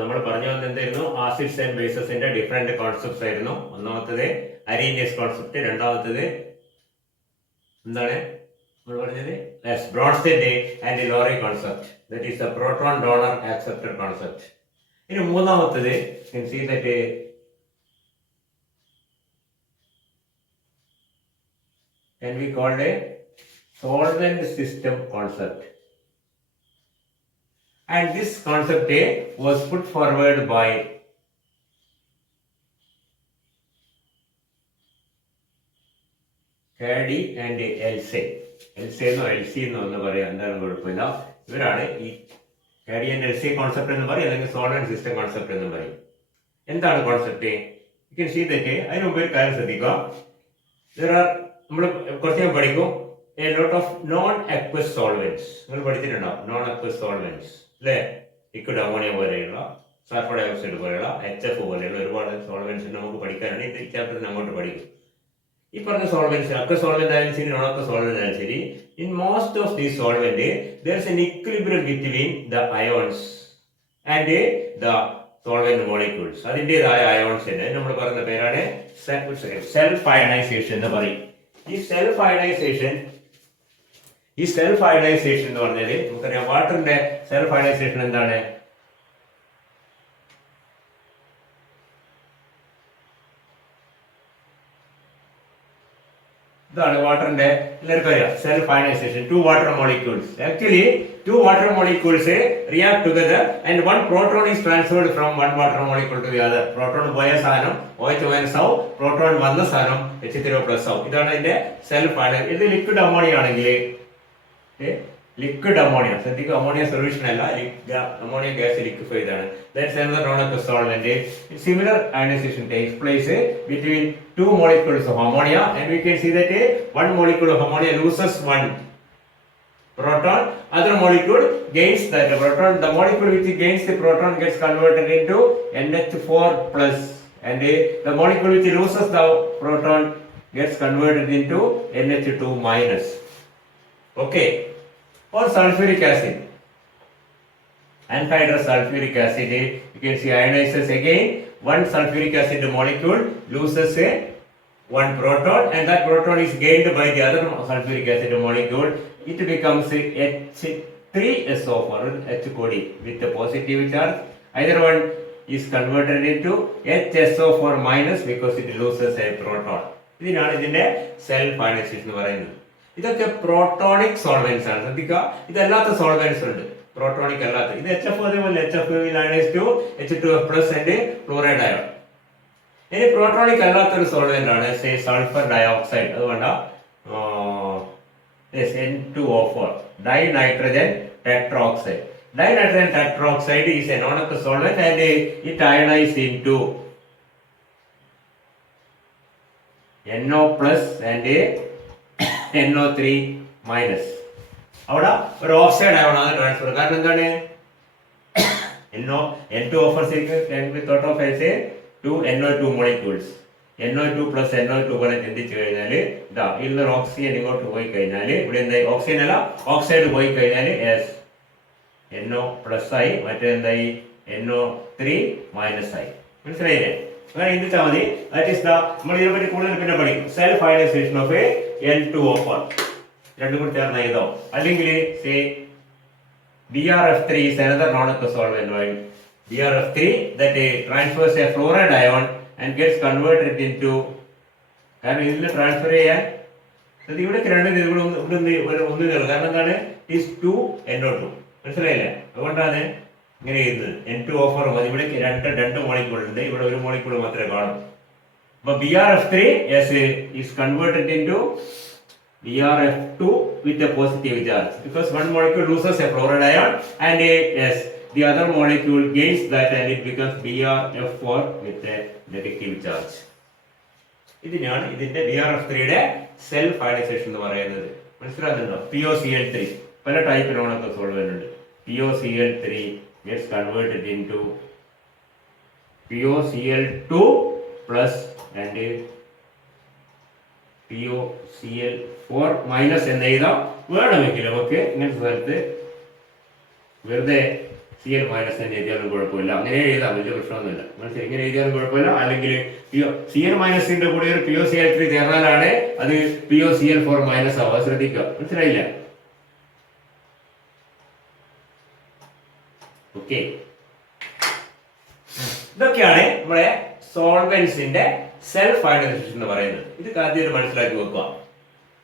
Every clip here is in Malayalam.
നമ്മൾ പറഞ്ഞു വന്നത് എന്തായിരുന്നു? ആസിഡ്സ് ആൻഡ് ബേസസിന്റെ ഡിഫറെന്റ് കോൺസെപ്റ്റ്സ് ആയിരുന്നു. ഒന്നാമത്തത് അരീനിയസ് കോൺസെപ്റ്റ്, രണ്ടാമത്തത് എന്താണ് നമ്മൾ പറഞ്ഞത്? Bronsted and Lowry concept, that is the proton donor acceptor concept. ഇനി മൂന്നാമത്തത് see that can be called a solvent system concept. And this concept was put forward by Cady and Else. Else എന്നോ എൽസി എന്നോ ഒന്ന് പറയാം, എന്തായാലും കുഴപ്പമില്ല. ഇവരാണ് ഈ കാഡി ആൻഡ് എൽസി കോൺസെപ്റ്റ് എന്ന് പറയും, അല്ലെങ്കിൽ സോൾവെന്റ് സിസ്റ്റം കോൺസെപ്റ്റ് എന്ന് പറയും. എന്താണ് concept? You can see that അതിന് മുമ്പ് ഒരു കാര്യം ശ്രദ്ധിക്കുക. നമ്മൾ കുറച്ച് പഠിക്കും a lot of non aqueous solvents. നിങ്ങൾ പഠിച്ചിട്ടുണ്ടോ നോൺ അക്വസ് സോൾവെന്റ്സ് അല്ലേ? ലിക്വിഡ് അമോണിയ പോലെയുള്ള, സൾഫർ ഡയോക്സൈഡ് പോലെയുള്ള, HF പോലെയുള്ള ഒരുപാട് സോൾവെന്റ്സ് നമുക്ക് പഠിക്കാനാണ്. ഈ ചാപ്റ്ററിന് അങ്ങോട്ട് പഠിക്കും. ഈ പറഞ്ഞ സോൾവെന്റ്സ്, അക്വസ് സോൾവെന്റ് ആയാലും ശരി, നോൺ അക്വസ് സോൾവെന്റ് ആയാലും ശരി, in most of these solvent there is an equilibrium between the ions and the solvent molecules. അതിൻ്റെതായ അയോൺസിന് നമ്മൾ പറയുന്ന പേരാണ് സെൽഫ് അയണൈസേഷൻ എന്ന് പറയും. ഈ സെൽഫ് അയണൈസേഷൻ എന്ന് പറഞ്ഞാൽ നമുക്കറിയാം, വാട്ടറിന്റെ സെൽഫ് അയണൈസേഷൻ എന്താണ്? ഇതാണ് വാട്ടറിന്റെ എല്ലാവർക്കും അറിയാം self ionisation. Two water molecules, actually two water molecules react together and one proton is transferred from one water molecule to the other. Proton പോയ സാധനം OH മൈനസ് ആവും, പ്രോട്ടോൺ വന്ന സാധനം H3O പ്ലസ് ആവും. ഇതാണ് ഇതിന്റെ സെൽഫ് അയണൈസേഷൻ. ഇത് ലിക്വിഡ് അമോണിയ ആണെങ്കിൽ, ലിക്വിഡ് അമോണിയ ശ്രദ്ധിക്കുക, അമോണിയ സൊല്യൂഷൻ അല്ല, അമോണിയ ഗ്യാസ് ലിക്വിഫൈഡ് ആണ്. That's another known as solvent. Similar ionization takes place between two molecules of ammonia, and we can see that one molecule of ammonia loses one proton, other molecule gains that proton. The molecule which gains the proton gets converted into NH4 plus, and the molecule which loses the proton gets converted into NH2 minus. Okay. Or sulfuric acid, anhydrous sulfuric acid, you can see ionizes again. One sulfuric acid molecule loses one proton, and that proton is gained by the other sulfuric acid molecule. It becomes H3SO4, H with the positive charge. Either one is converted into HSO4 minus because it loses a proton. ഇതിനാണ് ഇതിന്റെ സെൽഫ് അയണൈസേഷൻ എന്ന് പറയുന്നത്. ഇതൊക്കെ പ്രോട്ടോണിക് സോൾവെന്റ്സ് ആണ്. ശ്രദ്ധിക്കുക, ഇതല്ലാത്ത സോൾവെന്റ്സ് ഉണ്ട്, പ്രോട്ടോണിക് അല്ലാത്ത. ഇത് HF അതേപോലെ HF H2F plus and fluoride ion. ഇനി പ്രോട്ടോണിക് അല്ലാത്തൊരു സോൾവെന്റ് ആണ് സൾഫർ ഡയോക്സൈഡ്. അതുകൊണ്ട് N2O4, dinitrogen tetroxide. Dinitrogen tetroxide is a non-aqueous solvent and it ionizes into NO plus and NO3 minus. അവിടെ ഒരു ഓക്സൈഡ് അയോണാണ് ട്രാൻസ്ഫർ. കാരണം എന്താണ്? N2 offers can be thought of as a two NO2 molecules. NO2 plus NO2 പോലെ ചിന്തിച്ചു കഴിഞ്ഞാൽ ഇതാ ഇതിൽ ഓക്സിജൻ ഇങ്ങോട്ട് പോയി കഴിഞ്ഞാൽ ഇവിടെ എന്തായി? ഓക്സിജൻ അല്ല, ഓക്സൈഡ് പോയി കഴിഞ്ഞാൽ NO പ്ലസ് ആയി, മറ്റേ എന്തായി? NO3 മൈനസ് ആയി. മനസ്സിലായില്ലേ? അങ്ങനെ ചിന്തിച്ചാൽ മതി. ദാറ്റ് ഈസ് ദ നമ്മൾ ഇതിനെപ്പറ്റി കൂടുതൽ പിന്നെ പഠിക്കും. സെൽഫ് അയണൈസേഷൻ ഓഫ് N2O4 രണ്ടും കൂടി ചേർന്ന് എഴുതോ. അല്ലെങ്കിൽ BrF3 is another non-aqueous solvent. BrF3 that transfers a fluoride ion and gets converted into, കാരണം ഇതിൽ ട്രാൻസ്ഫർ ചെയ്യാൻ ഇവിടെ രണ്ട് ഒന്ന് കാരണം എന്താണ്? is 2NO2. മനസ്സിലായില്ലേ? അതുകൊണ്ടാണ് ഇങ്ങനെ ചെയ്യുന്നത്. N2O4 മതി. ഇവിടെ രണ്ട് മോളിക്യൂൾ ഉണ്ട്, ഇവിടെ ഒരു മോളിക്യൂൾ മാത്രമേ കാണൂ. അപ്പൊ BrF3 is converted into BrF2 with a positive charge because one molecule loses a fluoride ion and the other molecule gains that and it becomes BrF4 with a negative charge. ഇതിനാണ് ഇതിന്റെ BrF3യുടെ സെൽഫ് അയണൈസേഷൻ എന്ന് പറയുന്നത്. മനസ്സിലാകുന്നുണ്ടോ? POCl3 പല ടൈപ്പിലുള്ള സോൾവെന്റ് ഉണ്ട്. POCl3 gets converted into POCl2 plus and POCl4 minus എന്ന് എഴുതാം. വേണമെങ്കിൽ നമുക്ക് ഇങ്ങനത്തെ സ്ഥലത്ത് വെറുതെ Cl മൈനസ് തന്നെ എഴുതിയാലും കുഴപ്പമില്ല, അങ്ങനെ എഴുതാം, വലിയ പ്രശ്നമൊന്നുമില്ല. മനസ്സിലായി, ഇങ്ങനെ എഴുതിയാലും കുഴപ്പമില്ല. അല്ലെങ്കിൽ Cl മൈനസിന്റെ കൂടെ ഒരു POCl3 ചേർന്നാലാണ് അത് POCl4 മൈനസ് ആവുക, ശ്രദ്ധിക്കുക. മനസ്സിലായില്ല? ഓക്കെ, ഇതൊക്കെയാണ് നമ്മുടെ സോൾവെന്റ്സിന്റെ സെൽഫ് ഐഡന്റിഫിക്കേഷൻ എന്ന് പറയുന്നത്. ഇത് ആദ്യം മനസ്സിലാക്കി വെക്കുക.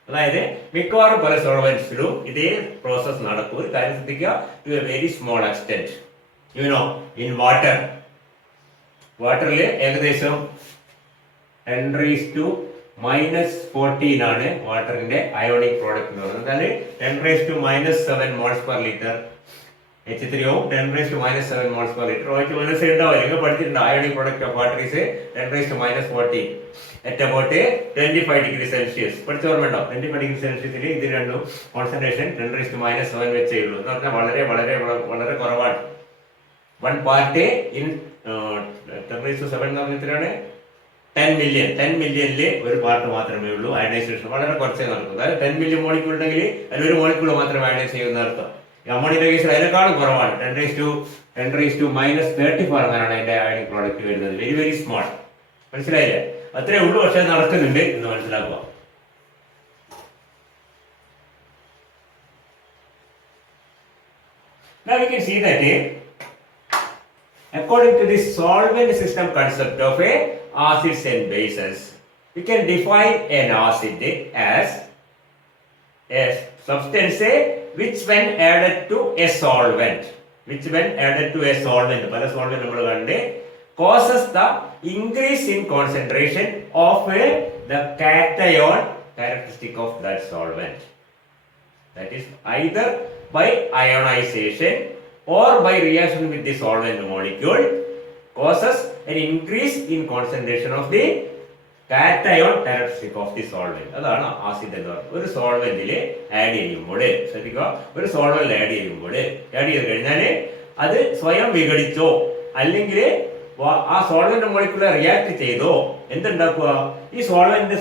അതായത് മിക്കവാറും പല സോൾവെന്റ്സിലും ഇതേ പ്രോസസ് നടക്കും. ഒരു കാര്യം ശ്രദ്ധിക്കുക, to a very small extent. In വാട്ടറിൽ ഏകദേശം 10⁻⁻14 ആണ് വാട്ടറിന്റെ അയോണിക് പ്രോഡക്റ്റ് എന്ന് പറയുന്നത്. അതായത് 10⁻⁻7 moles per litre H3O, 10⁻⁻7 moles per liter. OH minus ഉണ്ടാവും, നിങ്ങൾ പഠിച്ചിട്ടുണ്ട്. Ionic product of water is 10⁻⁻14 at about 25 degrees Celsius. പഠിച്ച ഓർമ്മ ഉണ്ടാവും. 25 ഡിഗ്രി സെൽഷ്യസിൽ ഇത് രണ്ടും കോൺസെൻട്രേഷൻ 10⁻⁻7 വെച്ചേ ഉള്ളൂ. എന്ന് പറഞ്ഞാൽ വളരെ വളരെ വളരെ കുറവാണ്. 1 part in 10⁻�7 എന്ന് പറഞ്ഞാൽ 10 million. 10 millionല് ഒരു പാർട്ട് മാത്രമേ ഉള്ളൂ അയണൈസേഷൻ. വളരെ കുറച്ചേ നടക്കും. അതായത് 10 million മോളിക്യൂൾ ഉണ്ടെങ്കിൽ അതിൽ ഒരു മോളിക്യൂൾ മാത്രമേ അയണൈസ് ചെയ്യുന്ന അർത്ഥം. അമോണിയുടെ കേസിൽ അതിനേക്കാളും കുറവാണ്. 10⁻⁻34 എന്നാണ് അതിന്റെ അയണിക് പ്രോഡക്റ്റ് വരുന്നത്. Very very small. മനസ്സിലായില്ലേ? അത്രേ ഉള്ളൂ, പക്ഷെ നടക്കുന്നുണ്ട് എന്ന് മനസ്സിലാക്കുക. Now we can see that according to the solvent system concept of acids and bases, we can define an acid as a substance which when added to a solvent, പല solvent നമ്മൾ കണ്ട്, causes the increase in concentration of the cation characteristic of that solvent. That is either by ionization or by reaction with the solvent molecule causes an increase in concentration of the cation characteristic of the solvent. അതാണ് ആസിഡ് എന്ന് പറയുന്നത്. ഒരു സോൾവെന്റിൽ ആഡ് ചെയ്യുമ്പോൾ ശ്രദ്ധിക്കുക, ഒരു സോൾവെന്റ് ആഡ് ചെയ്ത് കഴിഞ്ഞാൽ അത് സ്വയം വിഘടിച്ചോ അല്ലെങ്കിൽ ആ സോൾവെന്റ് മോളിക്യൂളെ റിയാക്ട് ചെയ്തോ എന്തുണ്ടാക്കുക, ഈ സോൾവെന്റ്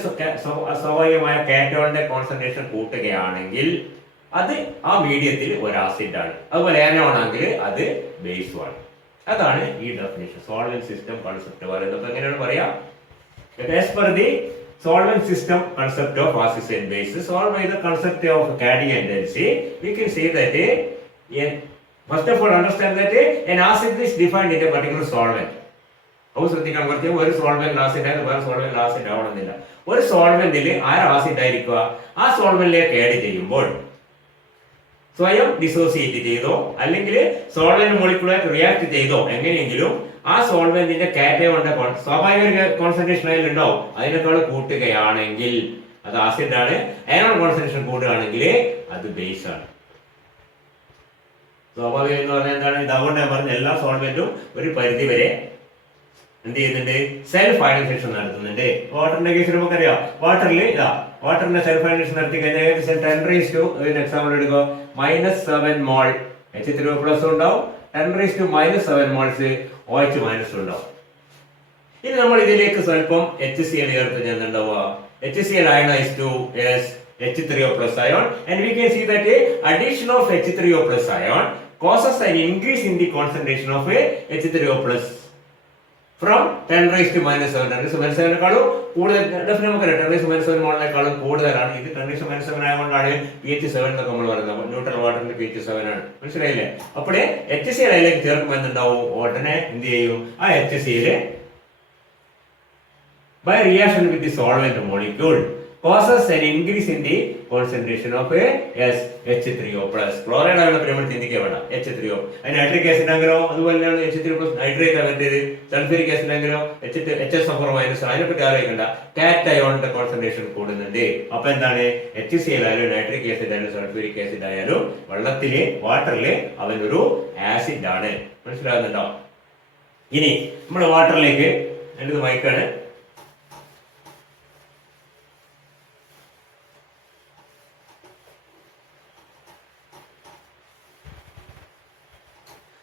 സ്വാഭാവികമായ കാറ്റോണിന്റെ കോൺസെൻട്രേഷൻ കൂട്ടുകയാണെങ്കിൽ അത് ആ മീഡിയത്തിൽ ഒരു ആസിഡാണ്. അതുപോലെ ആനോൺ ആണെങ്കിൽ അത് ബേസുമാണ്. അതാണ് ഈ ഡെഫിനിഷൻ സോൾവെന്റ് സിസ്റ്റം കൺസെപ്റ്റ് പറയുന്നത്. എങ്ങനെയാണ് പറയാ? As per the solvent system concept of acids and bases, or by the concept of Caddy and Delsey, we can say that first of all understand that an acid is defined in a particular solvent. ശ്രദ്ധിക്കാൻ പറ്റിയ ഒരു സോൾവെന്റ് ആസിഡ് ആയത് വേറെ സോൾവെന്റ് ആസിഡ് ആവണമെന്നില്ല. ഒരു സോൾവെന്റിൽ ആര് ആസിഡ് ആയിരിക്കുക, ആ സോൾവെന്റിലേക്ക് ആഡ് ചെയ്യുമ്പോൾ സ്വയം ഡിസോസിയേറ്റ് ചെയ്തോ അല്ലെങ്കിൽ സോൾവെന്റ് മോളിക്യൂളായിട്ട് റിയാക്ട് ചെയ്തോ എങ്ങനെയെങ്കിലും ആ സോൾവെന്റിന്റെ കാറ്റയോണിന്റെ സ്വാഭാവിക കോൺസെൻട്രേഷൻ അതിലുണ്ടാവും, അതിനേക്കാൾ കൂട്ടുകയാണെങ്കിൽ അത് ആസിഡ് ആണ്. അയോൺ കോൺസെൻട്രേഷൻ കൂടുകയാണെങ്കിൽ അത് ബേസ് ആണ്. സ്വാഭാവികം എന്ന് പറഞ്ഞാൽ എന്താണ്? ഇതുകൊണ്ട് ഞാൻ പറഞ്ഞ എല്ലാ സോൾവെന്റും ഒരു പരിധി വരെ എന്ത് ചെയ്യുന്നുണ്ട്? സെൽഫ് അയണൈസേഷൻ നടത്തുന്നുണ്ട്. വാട്ടറിന്റെ കേസിൽ നമുക്കറിയാം, വാട്ടറിന്റെ സെൽഫ് അയണൈസേഷൻ നടത്തി കഴിഞ്ഞാൽ ഏകദേശം 10⁻⁻, എക്സാമ്പിൾ എടുക്കുക, -7 മോൾ H3O പ്ലസ് ഉണ്ടാവും, 10⁻⁻7 മോൾസ് OH മൈനസ് ഉണ്ടാവും. ഇനി നമ്മൾ ഇതിലേക്ക് സ്വല്പം HCl ചേർത്ത് എന്തുണ്ടാവുക? HCl ionized to H3O plus ion, and we can see that addition of H3O plus ion causes an increase in the concentration of H3O plus from 10⁻⁻7. 10⁻⁻7 കൂടുതൽ നമുക്കറിയാം, 10⁻⁻7 മോളിനേക്കാളും കൂടുതലാണ്. ഇത് 10⁻⁻7 ആയതുകൊണ്ടാണ് pH 7 എന്നൊക്കെ നമ്മൾ പറയുന്നത്. ന്യൂട്രൽ വാട്ടറിന്റെ pH 7 ആണ്. മനസ്സിലായില്ലേ? അപ്പോഴേ HCl അതിലേക്ക് ചേർക്കുമ്പോൾ എന്തുണ്ടാവും? ഉടനെ എന്ത് ചെയ്യും? ആ HCl by reaction with the solvent molecule causes an increase in the concentration of H3O plus. Chloride ആണ് നമ്മൾ ചിന്തിക്കാൻ വേണ്ട. H3O അതിന് നൈട്രിക് ആസിഡ് ആണെങ്കിലോ അതുപോലെയാണ് H3O plus നൈട്രേറ്റ് ആവേണ്ടത്. സൾഫ്യൂരിക് ആസിഡ് ആണെങ്കിലോ HSO4 മൈനസ്. അതിനെപ്പറ്റി ആലോചിക്കണ്ട. കാറ്റയോണിന്റെ കോൺസെൻട്രേഷൻ കൂടുന്നുണ്ട്. അപ്പൊ എന്താണ്? HCl ആയാലും നൈട്രിക് ആസിഡ് ആയാലും സൾഫ്യൂരിക് ആസിഡ് ആയാലും വെള്ളത്തില് വാട്ടറില് അവനൊരു ആസിഡ് ആണ്. മനസ്സിലാകുന്നുണ്ടോ? ഇനി നമ്മൾ വാട്ടറിലേക്ക് എൻ്റെ മൈക്കാണ്.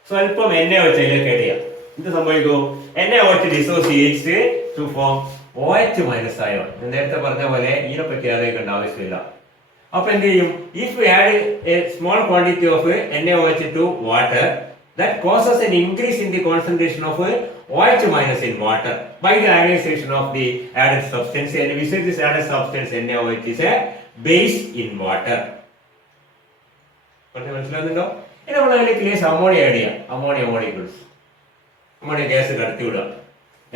സ്വല്പം NaOH അതിലേക്ക് ആഡ് ചെയ്യാം. എന്ത് സംഭവിക്കും? NaOH dissociates to form OH minus ion. നേരത്തെ പറഞ്ഞ പോലെ ഇതിനെപ്പറ്റി ആലോചിക്കേണ്ട ആവശ്യമില്ല. അപ്പൊ എന്ത് ചെയ്യും? If you add a small quantity of NaOH to water, that causes an increase in the concentration of OH minus in water by the ionization of the added substance, and we say this added substance NaOH is a base in water. മനസ്സിലാകുന്നുണ്ടോ? ഇനി നമ്മൾ അതിലേക്ക് ലേസ് അമോണിയ ആഡ് ചെയ്യാം. അമോണിയ മോളിക്യൂൾസ്, അമോണിയ ഗ്യാസ് കടത്തി വിടുക.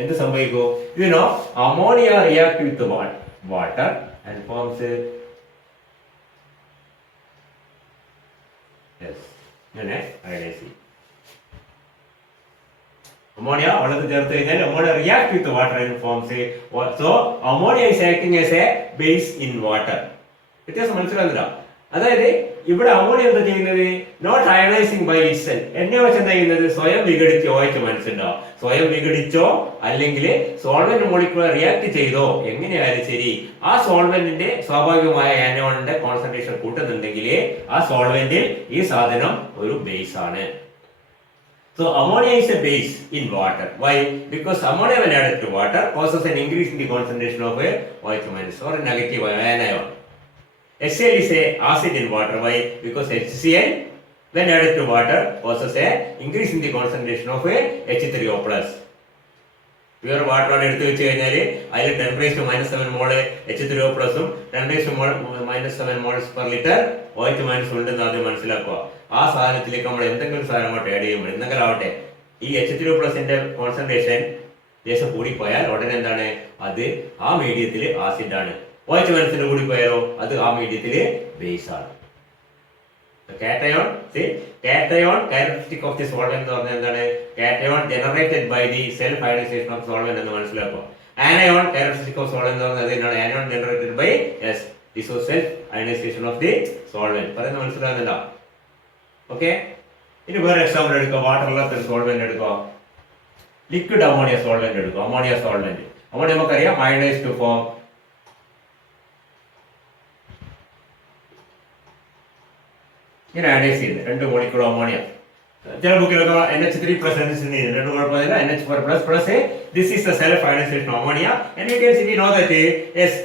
എന്ത് സംഭവിക്കും? ഇതിനോ ammonia react with water and forms ഇങ്ങനെ അയണൈസ് ചെയ്യും. അമോണിയ വെള്ളത്തിൽ ചേർത്ത് കഴിഞ്ഞാൽ ammonia react with water and forms, so ammonia is acting as a base in water. വ്യത്യാസം മനസ്സിലാകുന്നില്ല? അതായത് ഇവിടെ അമോണിയ എന്താ ചെയ്യുന്നത്? Not ionising by itself. NaOH എന്താ ചെയ്യുന്നത്? സ്വയം വിഘടിച്ച് OH മനസ്സിലാവും. സ്വയം വിഘടിച്ചോ അല്ലെങ്കിൽ സോൾവെന്റ് മോളിക്യൂൾ റിയാക്ട് ചെയ്തോ എങ്ങനെയായാലും ശരി, ആ സോൾവെന്റിന്റെ സ്വാഭാവികമായ ആനോണിന്റെ കോൺസെൻട്രേഷൻ കൂട്ടുന്നുണ്ടെങ്കിൽ ആ സോൾവെന്റിൽ ഈ സാധനം ഒരു ബേസ് ആണ്. So ammonia is a base in water. Why? Because ammonia when added to water causes an increase in the concentration of a OH minus or a negative anion. HCl is a acid in water. Why? Because HCl when added to water causes a increase in the concentration of a H3O plus. Pure water ആണ് എടുത്തു വെച്ച് കഴിഞ്ഞാൽ അതിൽ 10⁻⁻7 മോള് H3O പ്ലസും 10⁻⁻7 moles per litre OH minus ഉണ്ടെന്ന് ആദ്യം മനസ്സിലാക്കുക. ആ സാധനത്തിലേക്ക് നമ്മൾ എന്തെങ്കിലും സാധനം ആഡ് ചെയ്യുമ്പോൾ എന്തെങ്കിലും ആവട്ടെ, ഈ H3O പ്ലസിന്റെ കോൺസെൻട്രേഷൻ ദേശം കൂടിപ്പോയാൽ ഉടനെ എന്താണ്? അത് ആ മീഡിയത്തിൽ ആസിഡ് ആണ്. OH മൈനസിന്റെ കൂടിപ്പോയാലോ അത് ആ മീഡിയത്തിൽ ബേസ് ആണ്. Cation, see, cation characteristic of the solvent എന്ന് പറഞ്ഞാൽ എന്താണ്? Cation generated by the self ionization of solvent എന്ന് മനസ്സിലാക്കുക. Anion characteristic of solvent എന്ന് പറഞ്ഞാൽ എന്താണ്? Anion generated by this was self ionization of the solvent. പറയുന്നത് മനസ്സിലാകുന്നുണ്ടോ? ഓക്കെ. ഇനി വേറെ എക്സാമ്പിൾ എടുക്കുക. വാട്ടറിലത്തെ സോൾവെന്റ് എടുക്കുക. ലിക്വിഡ് അമോണിയ സോൾവെന്റ് എടുക്കുക. അമോണിയ സോൾവെന്റ്, അമോണിയ നമുക്കറിയാം അയണൈസ് ടു ഫോം ഇങ്ങനെ അയണൈസ് ചെയ്ത് 2 മോളിക്യൂൾ അമോണിയ. ചില ബുക്കിലൊക്കെ NH3 പ്ലസ് രണ്ട് കുഴപ്പമില്ല. NH4 plus plus this is the self ionisation ammonia and you can see we know that yes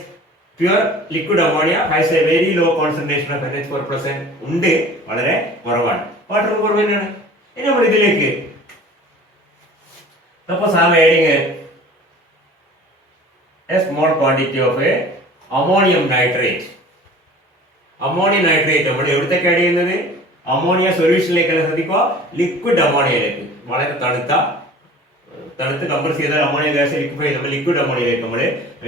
pure liquid ammonia has a very low concentration of NH4 plus ഉണ്ട്, വളരെ കുറവാണ്. വാട്ടറും കുറവ് തന്നെയാണ്. ഇനി നമ്മൾ ഇതിലേക്ക് suppose I am adding a small quantity of a ammonium nitrate. Ammonium nitrate നമ്മൾ എവിടത്തേക്ക് ആഡ് ചെയ്യുന്നത്? അമോണിയ സൊല്യൂഷനിലേക്കല്ല, ശ്രദ്ധിക്കുക, ലിക്വിഡ് അമോണിയയിലേക്ക്. വളരെ തണുത്ത് കംപ്രസ് ചെയ്താൽ അമോണിയ ഗ്യാസ് ലിക്വിഫൈ നമ്മൾ ലിക്വിഡ് അമോണിയയിലേക്ക് നമ്മൾ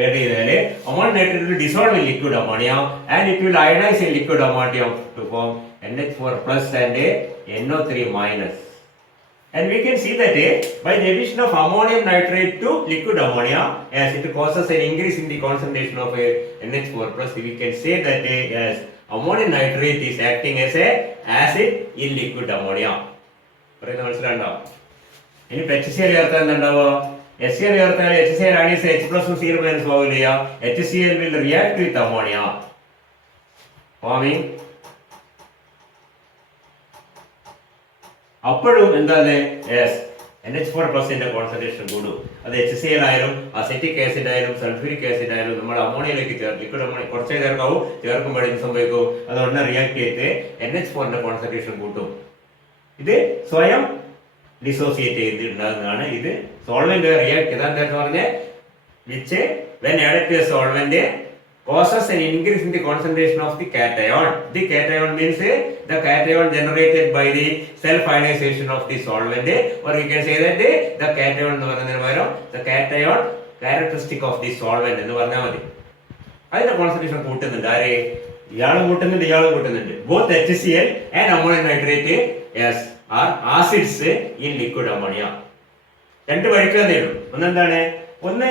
ആഡ് ചെയ്താൽ ammonium nitrate will dissolve in liquid ammonia and it will ionise in liquid ammonia to form NH4 plus and NO3 minus. And we can see that by the addition of ammonium nitrate to liquid ammonia, as it causes an increase in the concentration of NH4 plus, we can say that as ammonium nitrate is acting as a acid in liquid ammonia. പറയുന്നത് മനസ്സിലാണ്ടോ? ഇനി HCl ചേർത്താൽ എന്താണ്ടാവുക? HCl ചേർത്താൽ HCl ആണെങ്കിൽ H+ഉം C മൈനസ് ആവില്ല. HCl will react with ammonia forming. അപ്പോഴും എന്താണ്? NH4 പ്ലസിന്റെ കോൺസെൻട്രേഷൻ കൂടും. അത് HCl ആയാലും അസെറ്റിക് ആസിഡ് ആയാലും സൾഫ്യൂരിക് ആസിഡ് ആയാലും നമ്മൾ അമോണിയയിലേക്ക് ലിക്വിഡ് അമോണിയ കുറച്ചേ ചേർക്കാവും. ചേർക്കുമ്പോൾ എന്ത് സംഭവിക്കും? അത് ഉടനെ റിയാക്ട് ചെയ്തിട്ട് NH4ന്റെ കോൺസെൻട്രേഷൻ കൂട്ടും. ഇത് സ്വയം ഡിസോസിയേറ്റ് ചെയ്തിട്ടുണ്ടാകുന്നതാണ്. ഇത് സോൾവെന്റ് റിയാക്ട് ചെയ്താൽ പറഞ്ഞ which when added to a solvent causes an increase in the concentration of the cation. The cation means the cation generated by the self ionization of the solvent, or we can say that the cation എന്ന് പറയുന്നതിന് പകരം the cation characteristic of the solvent എന്ന് പറഞ്ഞാൽ മതി. അതിന്റെ കോൺസെൻട്രേഷൻ കൂട്ടുന്നുണ്ട്. ആരെ? ഇയാളും കൂട്ടുന്നുണ്ട്, ഇയാളും കൂട്ടുന്നുണ്ട്. Both HCl and ammonium nitrate are acids in liquid ammonia. രണ്ട് വഴിക്കുന്നേ ഉള്ളൂ. ഒന്നെന്താണ്? ഒന്ന്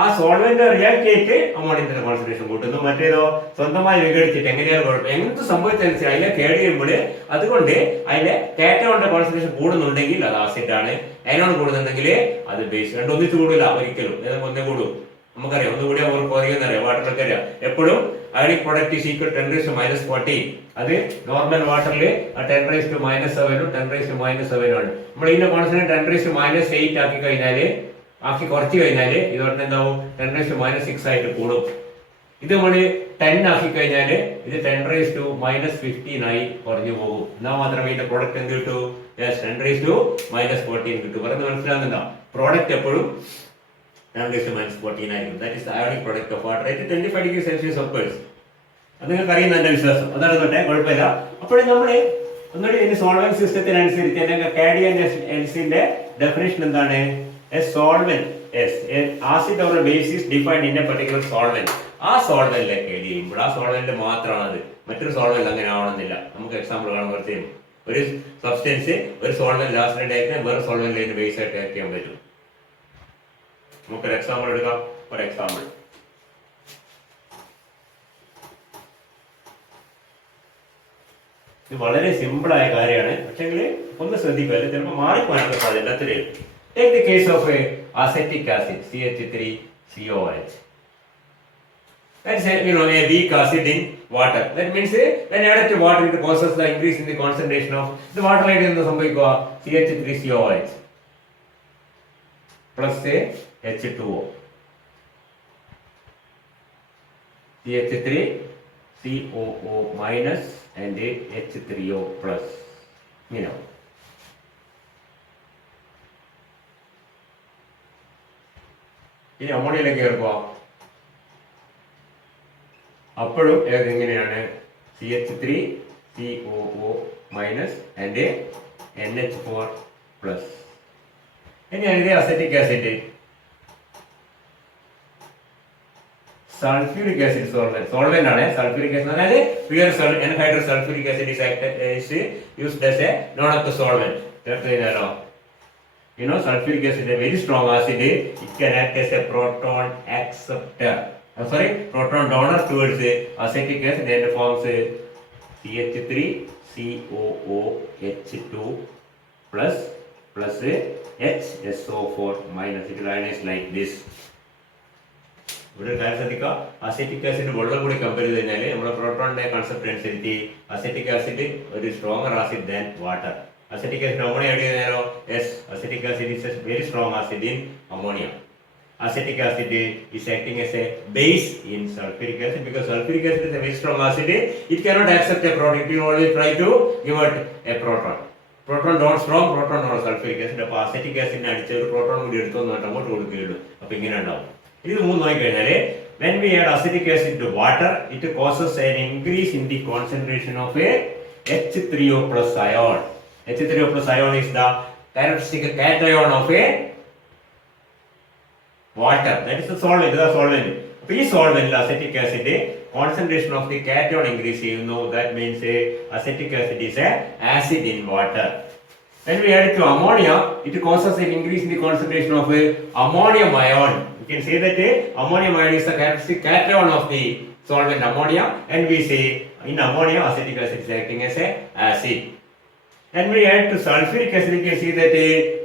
ആ സോൾവെന്റ് റിയാക്ട് ചെയ്തിട്ട് അമോണിയത്തിന്റെ കോൺസെൻട്രേഷൻ കൂട്ടുന്നു. മറ്റേതോ സ്വന്തമായി വിഘടിച്ചിട്ട് എങ്ങനെയാണ് കുഴപ്പം എന്ത് സംഭവിച്ചനുസരിച്ച് അതിലെ കേട് ചെയ്യുമ്പോൾ അതുകൊണ്ട് അതിലെ കാറ്റോണിന്റെ കോൺസെൻട്രേഷൻ കൂടുന്നുണ്ടെങ്കിൽ അത് ആസിഡ് ആണ്. അയനോൺ കൂടുന്നുണ്ടെങ്കിൽ അത് ബേസ്. രണ്ടും ഒന്നിച്ച് കൂടില്ല ഒരിക്കലും. ഒന്നേ കൂടും. നമുക്കറിയാം ഒന്നുകൂടി അവർ കുറയുന്നറിയാം. വാട്ടറിലൊക്കെ അറിയാം. എപ്പോഴും അയണിക് പ്രൊഡക്റ്റ് ഈസ് ഈക്വൽ 10⁻⁻14. അത് നോർമൽ വാട്ടറിൽ 10⁻⁻7 10⁻⁻7 ആണ്. നമ്മൾ ഇതിന്റെ കോൺസെൻട്രേഷൻ 10⁻8 ആക്കി കുറച്ച് കഴിഞ്ഞാൽ ഇതോടെ എന്താവും? 10⁻6 ആയിട്ട് കൂടും. ഇത് നമ്മൾ 10 ആക്കി കഴിഞ്ഞാൽ ഇത് 10⁻⁻15 ആയി കുറഞ്ഞു പോകും. എന്നാൽ മാത്രമേ ഇതിന്റെ പ്രോഡക്റ്റ് എന്ത് കിട്ടൂ? 10⁻⁻14 കിട്ടും. പറഞ്ഞ് മനസ്സിലാകുന്നുണ്ടോ? പ്രോഡക്റ്റ് എപ്പോഴും 10⁻⁻14 ആയിരിക്കും. That is the ionic product of water at 25 degree Celsius offers. അത് നിങ്ങൾക്ക് അറിയുന്ന എന്റെ വിശ്വാസം. അതാണ് തൊട്ടെ, കുഴപ്പമില്ല. അപ്പോഴും നമ്മള് ഒന്നുകൂടി ഇതിന്റെ സോൾവെന്റ് സിസ്റ്റത്തിനനുസരിച്ച് അല്ലെങ്കിൽ കാഡി ആൻഡ് എൽസിന്റെ ഡെഫിനേഷൻ എന്താണ്? A solvent acid or base is defined in A particular solvent. ആ സോൾവെന്റിലേക്ക് ആഡ് ചെയ്യുമ്പോൾ ആ സോൾവെന്റ് മാത്രമാണ് അത്. മറ്റൊരു സോൾവെന്റ് അങ്ങനെ ആവണമെന്നില്ല. നമുക്ക് എക്സാമ്പിൾ കാണാൻ കുറച്ച് ഒരു സബ്സ്റ്റൻസ് ഒരു സോൾവെന്റ് ലാസ്റ്റിലേക്ക് ആയിട്ട് വേറെ സോൾവെന്റിലേക്ക് ബേസ് ആയിട്ട് ആഡ് ചെയ്യാൻ പറ്റും. നമുക്കൊരു എക്സാമ്പിൾ എടുക്കാം. ഒരു എക്സാമ്പിൾ ഇത് വളരെ സിമ്പിൾ ആയ കാര്യമാണ്. പക്ഷെങ്കിൽ ഒന്ന് ശ്രദ്ധിക്കുക, ചിലപ്പോൾ മാറിപ്പോകാനൊക്കെ സാധ്യത. അത്രയും take the case of acetic acid CH3COH. That's a weak acid in water. That means when added to water it causes the increase in the concentration of the water light in the സംഭവിക്കുക CH3COH plus H2O. CH3COO minus and H3O plus. ഇനി അമോണിയയിലേക്ക് ചേർക്കുക. അപ്പോഴും എങ്ങനെയാണ്? CH3COO minus and NH4 plus. ഇനി അതിന്റെ acetic acid sulphuric acid solvent ആണ്. സൾഫ്യൂരിക് ആസിഡ് അതായത് pure anhydrous sulfuric acid is used as a non-aqueous solvent. Sulfuric acid is a very strong acid. It can act as a proton acceptor. Proton donor towards acetic acid and forms CH3COOH2 plus HSO4 minus. It will ionize like this. ഇവിടെ കാര്യം ശ്രദ്ധിക്കുക, അസെറ്റിക് ആസിഡ് വെള്ളം കൂടി കമ്പയർ ചെയ്ത് കഴിഞ്ഞാൽ നമ്മുടെ പ്രോട്ടോണിന്റെ കൺസെപ്റ്റ് അനുസരിച്ച് അസെറ്റിക് ആസിഡ് ഒരു stronger acid than water. Acetic acid ammonia add ചെയ്താലോ? Yes, acetic acid is a very strong acid in ammonia. Acetic acid is acting as a base in sulfuric acid because sulfuric acid is a very strong acid. It cannot accept a proton. It will always try to give it a proton. Proton don't strong proton or sulfuric acid. അപ്പോൾ അസെറ്റിക് ആസിഡിനെ അടിച്ച ഒരു പ്രോട്ടോൺ കൂടി എടുത്തൊന്നും അങ്ങോട്ട് കൊടുക്കുകയുള്ളൂ. അപ്പോൾ ഇങ്ങനെ ഉണ്ടാവും. ഇത് മൂന്ന് നോക്കിക്കഴിഞ്ഞാല് when we add acetic acid to water it causes an increase in the concentration of a H3O plus ion. H3O plus ion is the characteristic cation of a water. That is the solvent. The solvent. അപ്പോൾ ഈ സോൾവെന്റിൽ acetic acid concentration of the cation increase ചെയ്യുന്നു. That means acetic acid is a acid in water. When we add it to ammonia, it causes an increase in the concentration of ammonium ion. You can say that ammonium ion is the characteristic cation of the solvent ammonia, and we say in ammonia acetic acid is acting as a acid. And we add to sulfuric acid, you can see that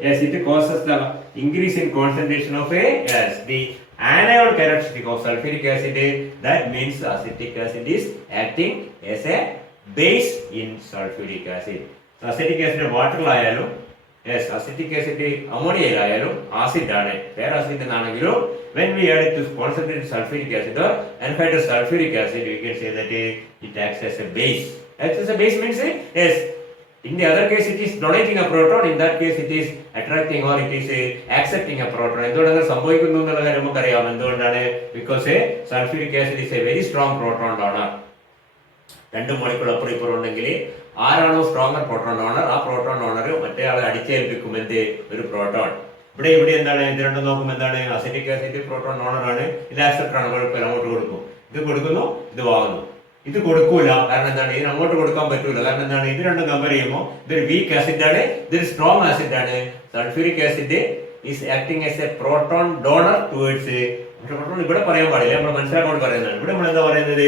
yes, it causes the increase in concentration of the anion characteristic of sulfuric acid. That means acetic acid is acting as a base in sulfuric acid. Acetic acid വാട്ടറിലായാലും അസെറ്റിക് ആസിഡ് അമോണിയയിലായാലും ആസിഡ് ആണ്. വേറെ ആസിഡ് ആണെങ്കിലും when we add it to concentrated sulfuric acid or anhydrous sulfuric acid, we can say that it acts as a base. Acts as a base means yes, in the other case it is donating a proton, in that case it is attracting or it is accepting a proton. എന്തുകൊണ്ടാണ് സംഭവിക്കുന്നു എന്നുള്ള കാര്യം നമുക്കറിയാം. എന്തുകൊണ്ടാണ്? because sulfuric acid is a very strong proton donor. രണ്ട് മോളിക്കൂൾ അപ്പുറം ഇപ്പുറം ഉണ്ടെങ്കിൽ ആരാണോ സ്ട്രോങ്ങർ പ്രോട്ടോൺ ഡോണർ ആ പ്രോട്ടോൺ ഡോണർ മറ്റേ ആളെ അടിച്ചേൽപ്പിക്കും എന്ത്? ഒരു പ്രോട്ടോൺ. ഇവിടെ എന്താണ്? ഇത് രണ്ടും നോക്കുമ്പോൾ എന്താണ്? അസെറ്റിക് ആസിഡ് പ്രോട്ടോൺ ഡോണർ ആണ്, ഇത് ആക്സെപ്റ്റർ ആണ്. കുഴപ്പമില്ല, അങ്ങോട്ട് കൊടുക്കും. ഇത് കൊടുക്കുന്നു, ഇത് വാങ്ങുന്നു. ഇത് കൊടുക്കൂല, കാരണം എന്താണ്? ഇതിന് അങ്ങോട്ട് കൊടുക്കാൻ പറ്റൂല. കാരണം എന്താണ്? ഇത് രണ്ടും കമ്പയർ ചെയ്യുമ്പോൾ ഇതൊരു വീക്ക് ആസിഡ് ആണ്, ഇതൊരു സ്ട്രോങ് ആസിഡ് ആണ്. Sulphuric acid is acting as A proton donor towards. ഇവിടെ പറയാൻ പാടില്ല, നമ്മൾ മനസ്സിലാക്കാൻ പറയുന്നതാണ്. ഇവിടെ നമ്മൾ എന്താ പറയുന്നത്?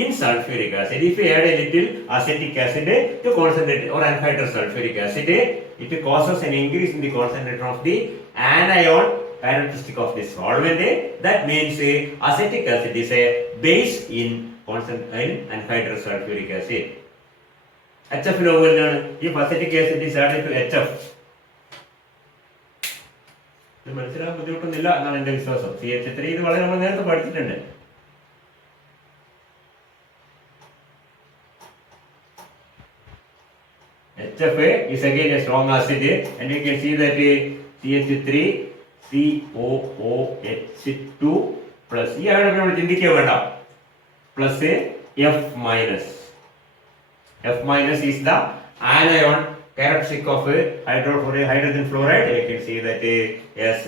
in sulfuric acid, if you add a little acetic acid to concentrate or anhydrous sulfuric acid, it causes an increase in the concentration of the anion characteristic of the solvent. That means acetic acid is a base in anhydrous sulfuric acid. HF ലോവലിനാണ്. if acetic acid is added to HF, ഇത് മനസ്സിലാക്കാൻ ബുദ്ധിമുട്ടൊന്നുമില്ല എന്നാണ് എന്റെ വിശ്വാസം. CH3 ഇത് വളരെ നമ്മൾ നേരത്തെ പഠിച്ചിട്ടുണ്ട്. HF is again a strong acid, and you can see that CH3 COOH2 plus ഈ ആണ് നമ്മൾ ചിന്തിക്കുക വേണ്ട plus F minus. F minus is the anion characteristic of hydrogen fluoride. You can see that yes,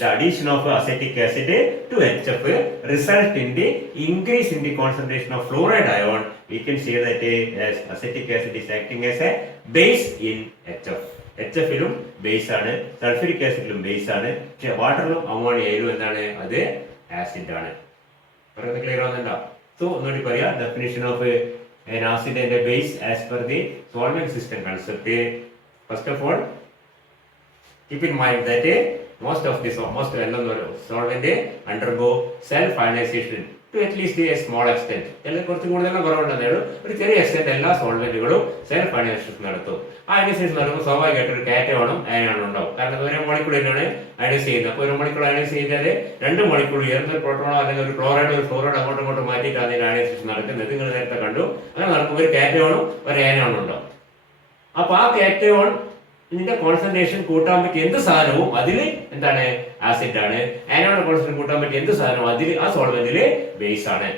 the addition of acetic acid to HF result in the increase in the concentration of fluoride ion. We can say that yes, acetic acid is acting as a base in HF. HF ലും ബേസ് ആണ്, സൾഫ്യൂരിക് ആസിഡിലും ബേസ് ആണ്, പക്ഷെ വാട്ടറിലും അമോണിയയിലും എന്താണ് അത് ആസിഡ് ആണ്. പറയുന്നത് ക്ലിയർ ആവുന്നുണ്ടോ? സോ ഒന്നുകൂടി പറയാം, definition of an acid and a base as per the solvent system concept. First of all, keep in mind that most solvent undergo self ionization to at least a small extent. കുറച്ച് കൂടുതലും കുറവുണ്ടെന്നേ ഒരു ചെറിയ എക്സ്റ്റെന്റ് എല്ലാ സോൾവെന്റുകളും സെൽഫ് അയനൈസേഷൻ നടത്തും. ആ അയനൈസേഷൻ നടത്തുമ്പോൾ സ്വാഭാവികമായിട്ട് ഒരു കാറ്റയോണും അയണും ഉണ്ടാവും. കാരണം ഒരു മോളിക്കൂൾ തന്നെയാണ് അയനൈസ് ചെയ്യുന്നത്. അപ്പോൾ ഒരു മോളിക്കൂൾ അയനൈസ് ചെയ്താൽ രണ്ട് മോളിക്കൂൾ ഉയർന്ന ഒരു പ്രോട്ടോണോ അല്ലെങ്കിൽ ഒരു ക്ലോറൈഡ് ഒരു ഫ്ലോറൈഡ് അങ്ങോട്ടും ഇങ്ങോട്ടും മാറ്റിയിട്ട് അതിന്റെ അയനൈസേഷൻ നടക്കുന്നത് നിങ്ങൾ നേരത്തെ കണ്ടു. അങ്ങനെ നടക്കുമ്പോൾ ഒരു കാറ്റയോണും ഒരു അയണോണും ഉണ്ടാവും. അപ്പൊ ആ കാറ്റയോൺ ഇതിന്റെ കോൺസെൻട്രേഷൻ കൂട്ടാൻ പറ്റിയ എന്ത് സാധനവും അതിൽ എന്താണ് ആസിഡ് ആണ്. ആനോണിന്റെ കോൺസെൻട്രേഷൻ കൂട്ടാൻ പറ്റിയ എന്ത് സാധനവും അതിൽ ആ സോൾവെന്റില് ബേസ് ആണ്.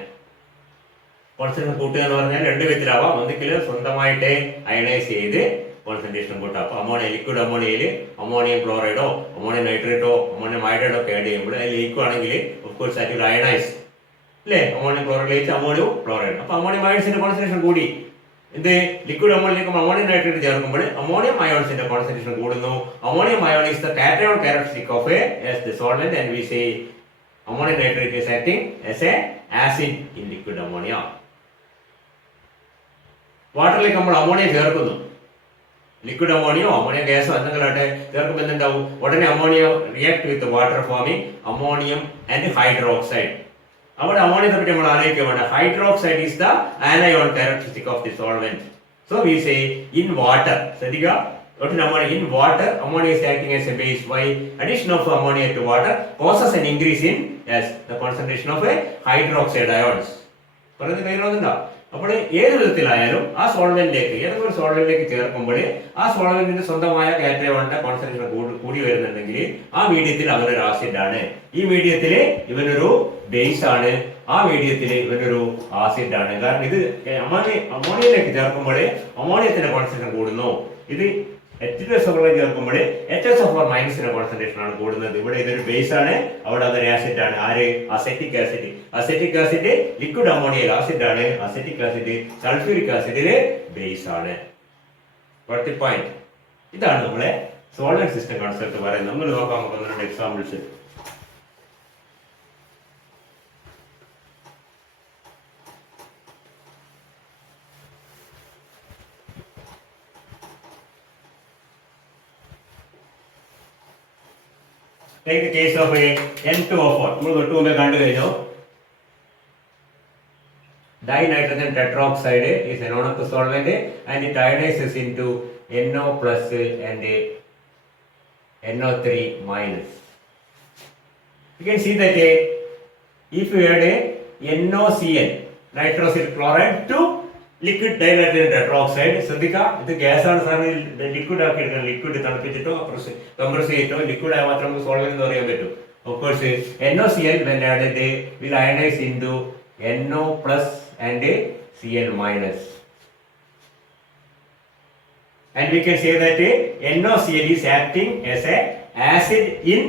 കോൺസെൻട്രേഷൻ കൂട്ടുക എന്ന് പറഞ്ഞാൽ രണ്ട് വിധത്തിലാവാം. ഒന്നിക്കൽ സ്വന്തമായിട്ട് അയണൈസ് ചെയ്ത് കോൺസെൻട്രേഷൻ കൂട്ടാം. അപ്പൊ ലിക്വിഡ് അമോണിയയിൽ അമോണിയം ക്ലോറൈഡോ അമോണിയം നൈട്രേറ്റോ അമോണിയം ഹൈഡ്രേറ്റോ ഒക്കെ ആഡ് ചെയ്യുമ്പോൾ അത് ലീക്കുവാണെങ്കിൽ ഓഫ്കോഴ്സ് ദാറ്റ് വിൽ അയണൈസ് അല്ലേ. Ammonium chloride ammonium chloride. അപ്പൊ അമോണിയം അയൺസിന്റെ കോൺസെൻട്രേഷൻ കൂടി. ഇത് ലിക്വിഡ് അമോണിയയിലേക്ക് അമോണിയം നൈട്രേറ്റ് ചേർക്കുമ്പോൾ അമോണിയം അയോൺസിന്റെ കോൺസെൻട്രേഷൻ കൂടുന്നു. Ammonium ion is the cation characteristic of the solvent, and we say ammonium nitrate is acting as a acid in liquid ammonia. വാട്ടറിലേക്ക് നമ്മൾ അമോണിയ ചേർക്കുന്നു. ലിക്വിഡ് അമോണിയോ അമോണിയ ഗ്യാസോ എന്തെങ്കിലും ചേർക്കുമ്പോൾ എന്തുണ്ടാവും? ഉടനെ ammonia react with water forming ammonium and hydroxide. അവിടെ അമോണിയത്തെ പറ്റി നമ്മൾ ആലോചിക്കുക വേണ്ട. Hydroxide is the anion characteristic of the solvent. So we say in water, ശ്രദ്ധിക്കുക, in water ammonia is acting as a base. Why? Addition of ammonia to water causes an increase in the concentration of hydroxide ions. പറയുന്നത് കഴിയുന്നുണ്ടോ? അപ്പോൾ ഏത് വിധത്തിലായാലും ആ സോൾവെന്റിലേക്ക് ഏതെങ്കിലും ഒരു സോൾവെന്റിലേക്ക് ചേർക്കുമ്പോൾ ആ സോൾവെന്റിന്റെ സ്വന്തമായ കാറ്റയോണിന്റെ കോൺസെൻട്രേഷൻ കൂടി വരുന്നുണ്ടെങ്കിൽ ആ മീഡിയത്തിൽ അവനൊരു ആസിഡ് ആണ്. ഈ മീഡിയത്തിൽ ഇവനൊരു ബേസ് ആണ്. ആ മീഡിയത്തിൽ ഇവനൊരു ആസിഡ് ആണ്. കാരണം ഇത് അമോണിയയിലേക്ക് ചേർക്കുമ്പോൾ അമോണിയത്തിന്റെ കോൺസെൻട്രേഷൻ കൂടുന്നു. ഇത് H2SO4 ചേർക്കുമ്പോൾ HSO4 മൈനസിന്റെ കോൺസെൻട്രേഷൻ ആണ് കൂടുന്നത്. ഇവിടെ ഇതൊരു ബേസ് ആണ്, അവിടെ അതൊരു ആസിഡ് ആണ്. ആര്? Acetic acid. Acetic acid liquid അമോണിയയിൽ ആസിഡ് ആണ്. അസെറ്റിക് ആസിഡ് സൾഫ്യൂരിക് ആസിഡില് ബേസ് ആണ്. പോയിന്റ്. ഇതാണ് നമ്മളെ സോൾവെന്റ് സിസ്റ്റം കോൺസെപ്റ്റ് പറയുന്നത്. നമ്മൾ നോക്കാം നമുക്ക് ഒന്ന് രണ്ട് examples. Take the case of a N2O4. നമ്മൾ തൊട്ട് മുമ്പേ കണ്ടു കഴിഞ്ഞു. Dinitrogen tetroxide is a known solvent and it ionizes into NO plus and NO3 minus. You can see that if you add a NOCl, nitrosyl chloride to liquid dinitrogen tetroxide, ശ്രദ്ധിക്കുക, ഇത് ഗ്യാസ് ആണ് സാറിന് ലിക്വിഡ് ആക്കി എടുക്കണം. ലിക്വിഡ് തണുപ്പിച്ചിട്ടോ കംപ്രസ് ചെയ്തിട്ടോ ലിക്വിഡ് ആയ മാത്രം നമുക്ക് സോൾവെന്റ് എന്ന് പറയാൻ പറ്റും. Of course, NOCl when added will ionize into NO plus and Cl minus. And we can say that NOCl is acting as a acid in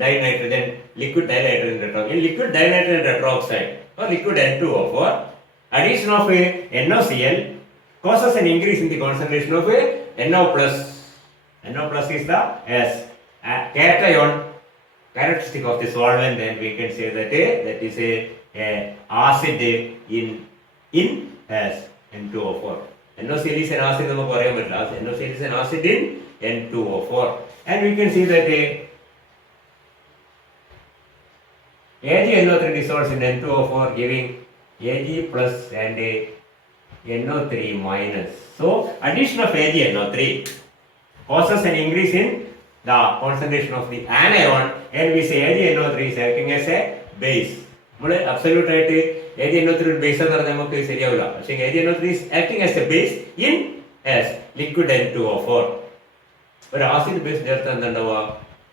dinitrogen, liquid dinitrogen tetroxide. In liquid dinitrogen tetroxide or liquid N2O4, addition of NOCl causes an increase in the concentration of NO plus. NO plus is the cation characteristic of the solvent, and we can say that that is a acid in as N2O4. NOCl is an acid നമുക്ക് പറയാൻ പറ്റില്ല. NOCl is an acid in N2O4, and we can see that AgNO3 dissolves in N2O4 giving Ag plus and NO3 minus. So addition of AgNO3 causes an increase in the concentration of the anion, and we say AgNO3 is acting as a base. നമ്മൾ അബ്സല്യൂട്ട് ആയിട്ട് AgNO3 ബേസ് എന്ന് പറഞ്ഞാൽ നമുക്ക് ശരിയാവില്ല. പക്ഷേ AgNO3 is acting as a base in liquid N2O4. ഒരു ആസിഡ് ബേസ് ചേർത്ത് എന്തുണ്ടാവുക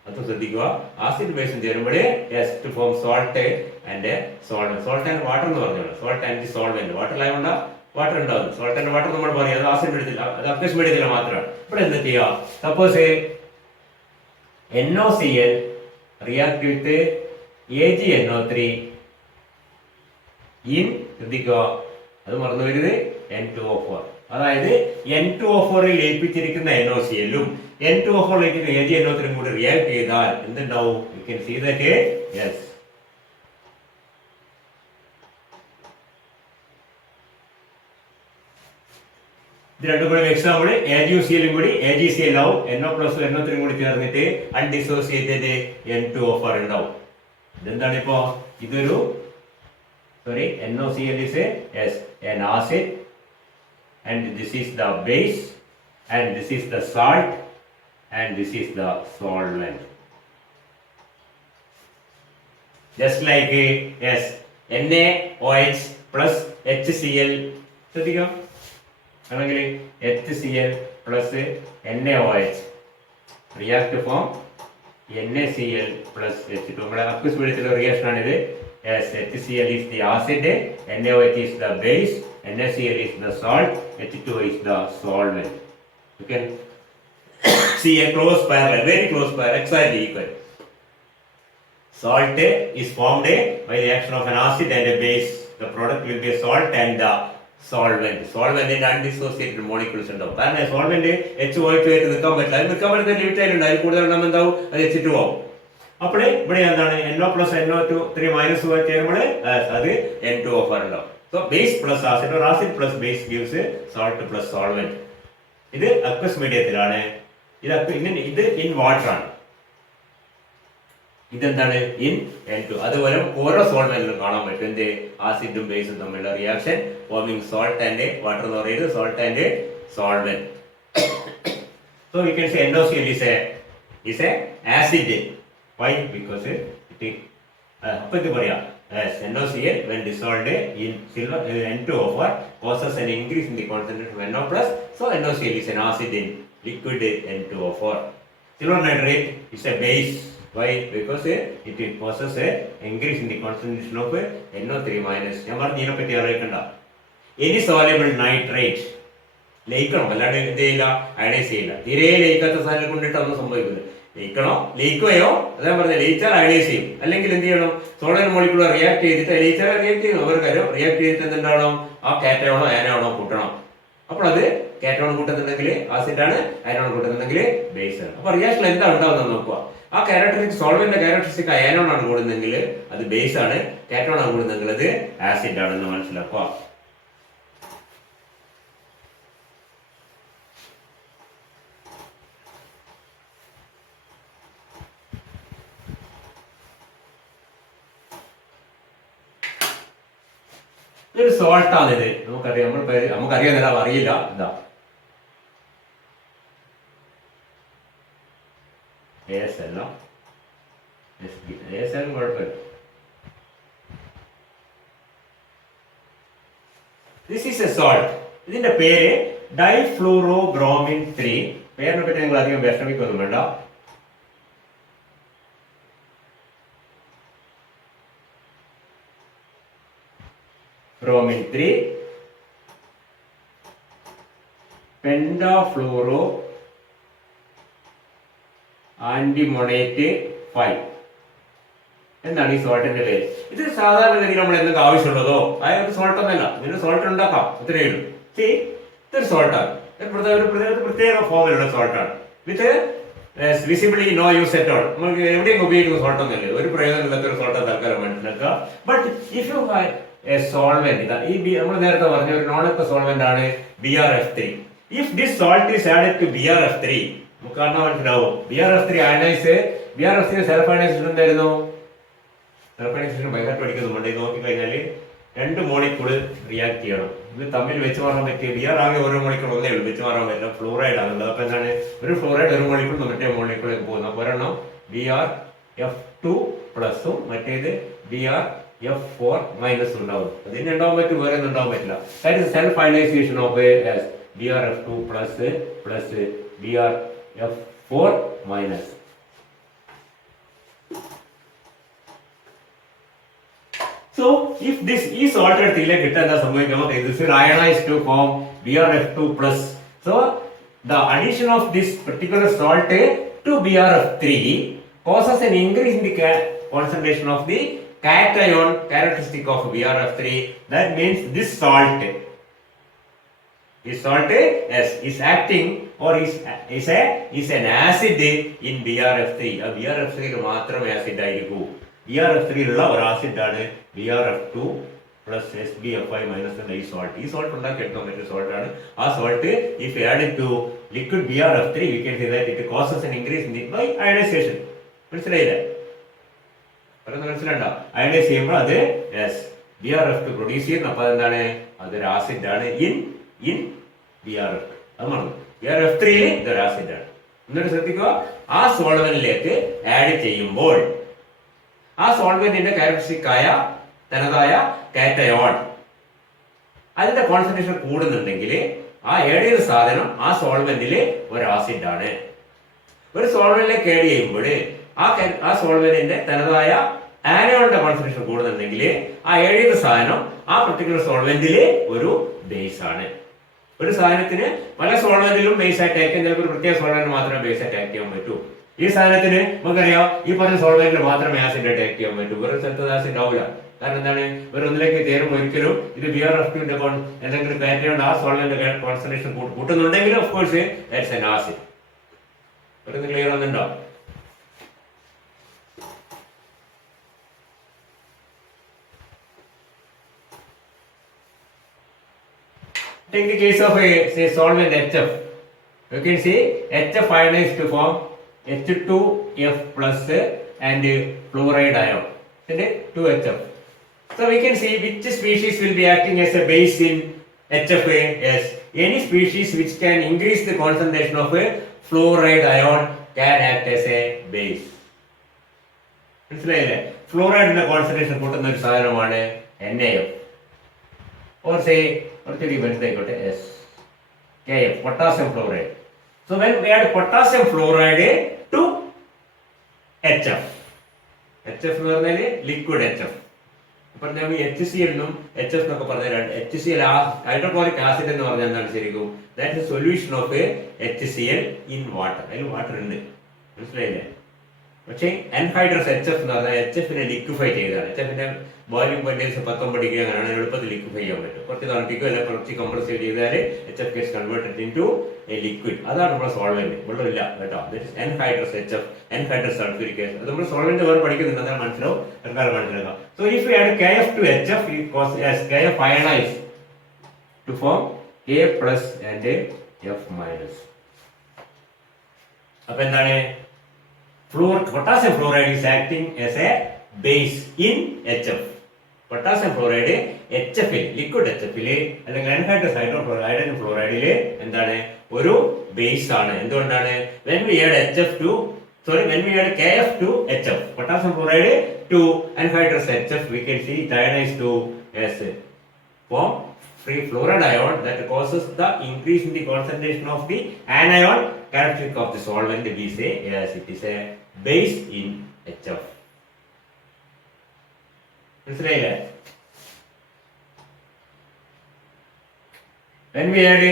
അത് ശ്രദ്ധിക്കുക. ആസിഡ് ബേസും ചേരുമ്പോൾ yes to form salt and solvent. Salt and water എന്ന് പറഞ്ഞോളൂ. Salt and solvent. വാട്ടറിലായതുകൊണ്ട് വാട്ടർ ഉണ്ടാവും. സോൾട്ട് ആൻഡ് വാട്ടർ നമ്മൾ പറയും, അത് ആസിഡ് എടുത്തില്ല, അത് അക്വസ് മീഡിയത്തില്ല മാത്രമാണ്. ഇവിടെ എന്ത് ചെയ്യുക? Suppose NOCl react with AgNO3 in, ശ്രദ്ധിക്കുക അത് മറന്നു വരുന്നത്, N2O4. അതായത് N2O4 ലയിപ്പിച്ചിരിക്കുന്ന NOCl-ഉം N2O4 ലയിക്കുന്ന AgNO3 കൂടി റിയാക്ട് ചെയ്താൽ എന്തുണ്ടാവും? You can see that yes ഇത് രണ്ടും കൂടി എക്സാമ്പിൾ AgCl-ഉം കൂടി AgCl ആവും, NO+ NO3 കൂടി ചേർന്നിട്ട് അൺഡിസോസിയേറ്റഡ് N2O4 ഉണ്ടാവും. ഇതെന്താണ് ഇപ്പോ? ഇതൊരു NOCl is an acid, and this is the base, and this is the salt, and this is the solvent. Just like NaOH plus HCl. ശ്രദ്ധിക്കാം, ആണെങ്കിൽ HCl plus NaOH react to form NaCl plus H2. നമ്മുടെ അക്വസ് മീഡിയത്തിലുള്ള റിയാക്ഷൻ ആണിത്. Yes, HCl is the acid, NaOH is the base, NaCl is the salt, H2O is the solvent. You can see a close parallel, very close parallel, exactly equal. Salt is formed by the action of an acid and a base. The product will be a salt and the solvent. Solvent in undissociated molecules ഉണ്ടാവും. കാരണം solvent H2O ആയിട്ട് നിൽക്കാൻ പറ്റില്ല. അത് നിൽക്കാൻ പറ്റുന്ന ലിമിറ്റ് ആയിട്ടുണ്ട്. അതിൽ കൂടുതൽ എണ്ണം എന്താവും? അത് H2O ആവും. അപ്പോൾ ഇവിടെ എന്താണ്? NO+ NO3 മൈനസ് ചേരുമ്പോൾ അത് N2O4 ഉണ്ടാവും. So base plus acid or acid plus base gives salt plus solvent. ഇത് അക്വസ് മീഡിയത്തിലാണ്. ഇത് ഇൻ വാട്ടർ ആണ്. ഇതെന്താണ്? In N2. അതുപോലെ ഓരോ സോൾവെന്റിലും കാണാൻ പറ്റും എന്ത്? ആസിഡും ബേസും തമ്മിലുള്ള reaction forming salt and water എന്ന് പറയുന്നത് salt and solvent. So you can say NOCl is a acid. Why? Because അപ്പോൾ ഇത് പറയാം NOCl when dissolved in silver N2O4 causes an increase in the concentration of NO+. So NOCl is an acid in liquid N2O4. Silver nitrate is a base. Why? Because it causes an increase in the concentration of NO3-. ഞാൻ പറഞ്ഞു ഇതിനെ പറ്റി അറിയിക്കണ്ട. Any soluble nitrate ലയിക്കണം, അല്ലാണ്ട് എന്ത് ചെയ്യില്ല? അയണൈസ് ചെയ്യില്ല. തീരെ ലയിക്കാത്ത സാധനം കൊണ്ടിട്ട് ഒന്നും സംഭവിക്കുന്നത്. ലയിക്കണോ ലയിക്കുകയോ അതാ പറഞ്ഞ ലയിച്ചാൽ അയണൈസ് ചെയ്യും. അല്ലെങ്കിൽ എന്ത് ചെയ്യണം? സോഡിയം മോളിക്യൂൾ റിയാക്ട് ചെയ്തിട്ട് ലയിച്ചാൽ റിയാക്ട് ചെയ്യണം. അവർ കാര്യം റിയാക്ട് ചെയ്തിട്ട് എന്തുണ്ടാവണം? ആ കാറ്റയോണോ ആനോണോ കൂട്ടണം. അപ്പോൾ അത് കാറ്റയോൺ കൂട്ടുന്നുണ്ടെങ്കിൽ ആസിഡ് ആണ്, അയനോൺ കൂട്ടുന്നുണ്ടെങ്കിൽ ബേസ് ആണ്. അപ്പൊ റിയാക്ഷൻ എന്താ ഉണ്ടാവുന്നത് നോക്കുക. ആ ക്യാരക്ടറിസ്റ്റിക് സോൾവെന്റ് ക്യാരക്ടറിസ്റ്റിക് അയനോൺ ആണ് കൂടുന്നെങ്കിൽ അത് ബേസ് ആണ്, കാറ്റയോൺ ആണ് കൂടുന്നെങ്കിൽ അത് ആസിഡ് ആണെന്ന് മനസ്സിലാക്കുക. ഇതൊരു സോൾട്ടാണിത്. നമുക്കറിയാം, നമുക്കറിയാം, അറിയില്ല. ഇതാ കുഴപ്പമില്ല. This is A salt. ഇതിന്റെ പേര് ഡൈഫ്ലൂറോബ്രോമിൻ 3. പേരിനെ പറ്റി നിങ്ങൾ അധികം വിഷമിക്കൊന്നും വേണ്ട. Bromine 3, pentafluoro antimonate 5 എന്നാണ് ഈ സോൾട്ടിന്റെ പേര്. ഇത് സാധാരണഗതിയിൽ നമ്മൾ എന്തൊക്കെ ആവശ്യമുള്ളതോ അതായത് സോൾട്ട് ഒന്നല്ല, ഇതിന് സോൾട്ട് ഉണ്ടാക്കാം, ഇത്രയേ ഉള്ളൂ. ഇതൊരു സോൾട്ടാണ്, പ്രത്യേക ഫോമിലുള്ള സോൾട്ടാണ്. With visibly no use at all. നമുക്ക് എവിടെയൊക്കെ ഉപയോഗിക്കുന്ന സോൾട്ട് ഒന്നല്ലേ, ഒരു പ്രയോജനമില്ലാത്ത ഒരു സോൾട്ട് തൽക്കാലം മനസ്സിലാക്കുക. ബട്ട് ഇഫ് യു സോൾവെന്റ്, നമ്മൾ നേരത്തെ പറഞ്ഞ ഒരു നോൺ അക്വസ് സോൾവെന്റ് ആണ് BrF3. If this salt is added to BrF3, നമുക്ക് കാണാൻ മനസ്സിലാവും. BrF3 ionise, BrF3 self ionisation എന്തായിരുന്നു? സെൽഫ് അയണൈസേഷൻ ബൈഹാർട്ട് പഠിക്കുന്നുണ്ട്. ഇത് നോക്കിക്കഴിഞ്ഞാൽ 2 മോളിക്യൂള് റിയാക്ട് ചെയ്യണം. ഇത് തമ്മിൽ വെച്ച് മാറാൻ പറ്റിയ ബിയർ ആകെ ഓരോ മോളിക്കൂൾ ഒന്നേ ഉള്ളൂ, വെച്ച് മാറാൻ പറ്റില്ല. ഫ്ലൂറൈഡ് ആണുള്ളത്. അപ്പൊ എന്താണ്, ഒരു ഫ്ലൂറൈഡ് ഒരു മോളിക്കൂൾ മറ്റേ മോളിക്കൂളിലേക്ക് പോകുന്നു. അപ്പൊ ഒരെണ്ണം BrF2 പ്ലസും മറ്റേത് BrF4 മൈനസ് ഉണ്ടാവും. അതിന് ഉണ്ടാവാൻ പറ്റും, വേറെ ഒന്നും ഉണ്ടാവാൻ പറ്റില്ല. That is self ionisation of BrF2 plus BrF4 minus. So if this is altered, this will ionize to form BrF2 plus. So the addition of this particular salt to BrF3 causes an increase in the concentration of the cation characteristic of BrF3. That means this salt is acting or is an acid in BrF3. BrF3 മാത്രം acid ആയിരിക്കും. BrF3 ഉള്ള ഒരു ആസിഡ് ആണ് BrF2 plus SbFi minus ഈ salt. ഈ salt ഉണ്ടാക്കിയെടുക്കാൻ പറ്റിയ salt ആണ്. ആ salt if added to liquid BrF3 we can say that it causes an increase in the by ionization. മനസ്സിലായില്ലേ? പറയുന്നത് മനസ്സിലുണ്ടോ? അയണൈസ് ചെയ്യുമ്പോൾ അത് BrF2 പ്രൊഡ്യൂസ് ചെയ്യുന്നു. അപ്പൊ അതെന്താണ്? അതൊരു ആസിഡ് ആണ് ഇൻ BrF2. അത് മറന്നു. BrF3 ഇതൊരു ആസിഡ് ആണ്. എന്നിട്ട് ശ്രദ്ധിക്കുക, ആ സോൾവെന്റിലേക്ക് ആഡ് ചെയ്യുമ്പോൾ ആ സോൾവെന്റിന്റെ ക്യാരക്ടറിസ്റ്റിക് ആയ തനതായ കാറ്റയോൺ അതിന്റെ കോൺസെൻട്രേഷൻ കൂടുന്നുണ്ടെങ്കിൽ ആ ആഡ് ചെയ്ത സാധനം ആ സോൾവെന്റിൽ ഒരു ആസിഡ് ആണ്. ഒരു സോൾവെന്റിലേക്ക് ആഡ് ചെയ്യുമ്പോൾ ആ സോൾവെന്റിന്റെ തനതായ ആനയോണിന്റെ കോൺസെൻട്രേഷൻ കൂടുന്നുണ്ടെങ്കിൽ ആ ആഡ് ചെയ്ത സാധനം ആ പർട്ടിക്കുലർ സോൾവെന്റിൽ ഒരു ബേസ് ആണ്. ഒരു സാധനത്തിന് പല സോൾവെന്റിലും ബേസ് ആയിട്ട് ആക്ട് ചെയ്യാൻ ചിലപ്പോൾ ഒരു പ്രത്യേക സോൾവെന്റ് മാത്രമേ ബേസ് ആയിട്ട് ആക്ട് ചെയ്യാൻ പറ്റൂ. ഈ സാധനത്തിന് നമുക്കറിയാം ഈ പറഞ്ഞ സോൾവെന്റിൽ മാത്രമേ ആസിഡ് ആയിട്ട് ആക്ട് ചെയ്യാൻ പറ്റൂ. വേറെ സ്ഥലത്ത് ആസിഡ് ആവില്ല. കാരണം എന്താണ്? വേറെ ഒന്നിലേക്ക് ചേരുമ്പോൾ ഒരിക്കലും ഇത് BrF2ന്റെ എന്തെങ്കിലും കാറ്റയോൺ ആ സോൾവെന്റ് കോൺസെൻട്രേഷൻ കൂട്ടുന്നുണ്ടെങ്കിൽ of course that's an acid. Clear ആവുന്നുണ്ടോ? Take the case of a say solvent HF. You can see HF ionized to form H2F plus and fluoride ion. Isn't it? 2HF. So we can see which species will be acting as a base in HFA. Yes, any species which can increase the concentration of a fluoride ion can act as a base. മനസ്സിലായില്ലേ? ഫ്ലോറൈഡിന്റെ കോൺസെൻട്രേഷൻ കൂട്ടുന്ന ഒരു സാധനമാണ് NaF. Or say KF, potassium fluoride. So when we add potassium fluoride to HF എന്ന് പറഞ്ഞാൽ ലിക്വിഡ് HF. പറഞ്ഞാൽ HCl എന്നും HF എന്നൊക്കെ പറഞ്ഞാൽ HCl ഹൈഡ്രോക്ലോറിക് ആസിഡ് എന്ന് പറഞ്ഞാൽ എന്താണ് ശരിക്കും? That is solution of HCl in water. അതിൽ വാട്ടർ ഉണ്ട്. മനസ്സിലായില്ലേ? പക്ഷേ anhydrous HF എന്ന് പറഞ്ഞാൽ HFനെ ലിക്വിഫൈ ചെയ്തതാണ്. HFന്റെ വോളിയം പോയിന്റ് 19 ഡിഗ്രി അങ്ങനെയാണ് എളുപ്പത്തിൽ ലിക്വിഫൈ ചെയ്യാൻ പറ്റും. കുറച്ച് തണുപ്പിക്കുക അല്ലെങ്കിൽ കുറച്ച് കംപ്രസ് ചെയ്താൽ HF gets converted into A liquid. അതാണ് നമ്മുടെ സോൾവെന്റ്. വെള്ളമില്ല കേട്ടോ. That is anhydrous HF, anhydrous sulfuric acid. അത് നമ്മൾ സോൾവെന്റ് വേറെ പഠിക്കുന്നുണ്ട്. അതാണ് മനസ്സിലാവും. എന്തായാലും മനസ്സിലാക്കാം. So if we add KF to HF, it causes as KF ionize to form K plus and F minus. അപ്പോൾ എന്താണ്? Potassium fluoride is acting as a base in HF. Potassium fluoride HF liquid HF അല്ലെങ്കിൽ anhydrous hydrogen fluoride എന്താണ്? ഒരു ബേസ് ആണ്. എന്തുകൊണ്ടാണ്? when we add KF to HF, potassium fluoride to anhydrous HF, we can see it ionized to as form free fluoride ion that causes the increase in the concentration of the anion characteristic of the solvent. We say yes, it is a base in HF. മനസ്സിലായില്ലേ? When we add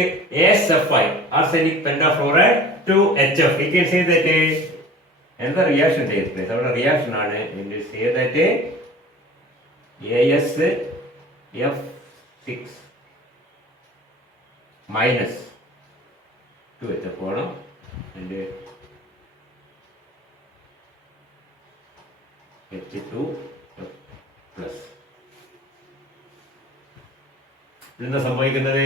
ASFi, arsenic pentafluoride to HF, we can say that another reaction takes place. Our reaction ആണ്. We will say that ASF6 minus 2HF ആണ് and H2 plus. എന്താ സംഭവിക്കുന്നത്?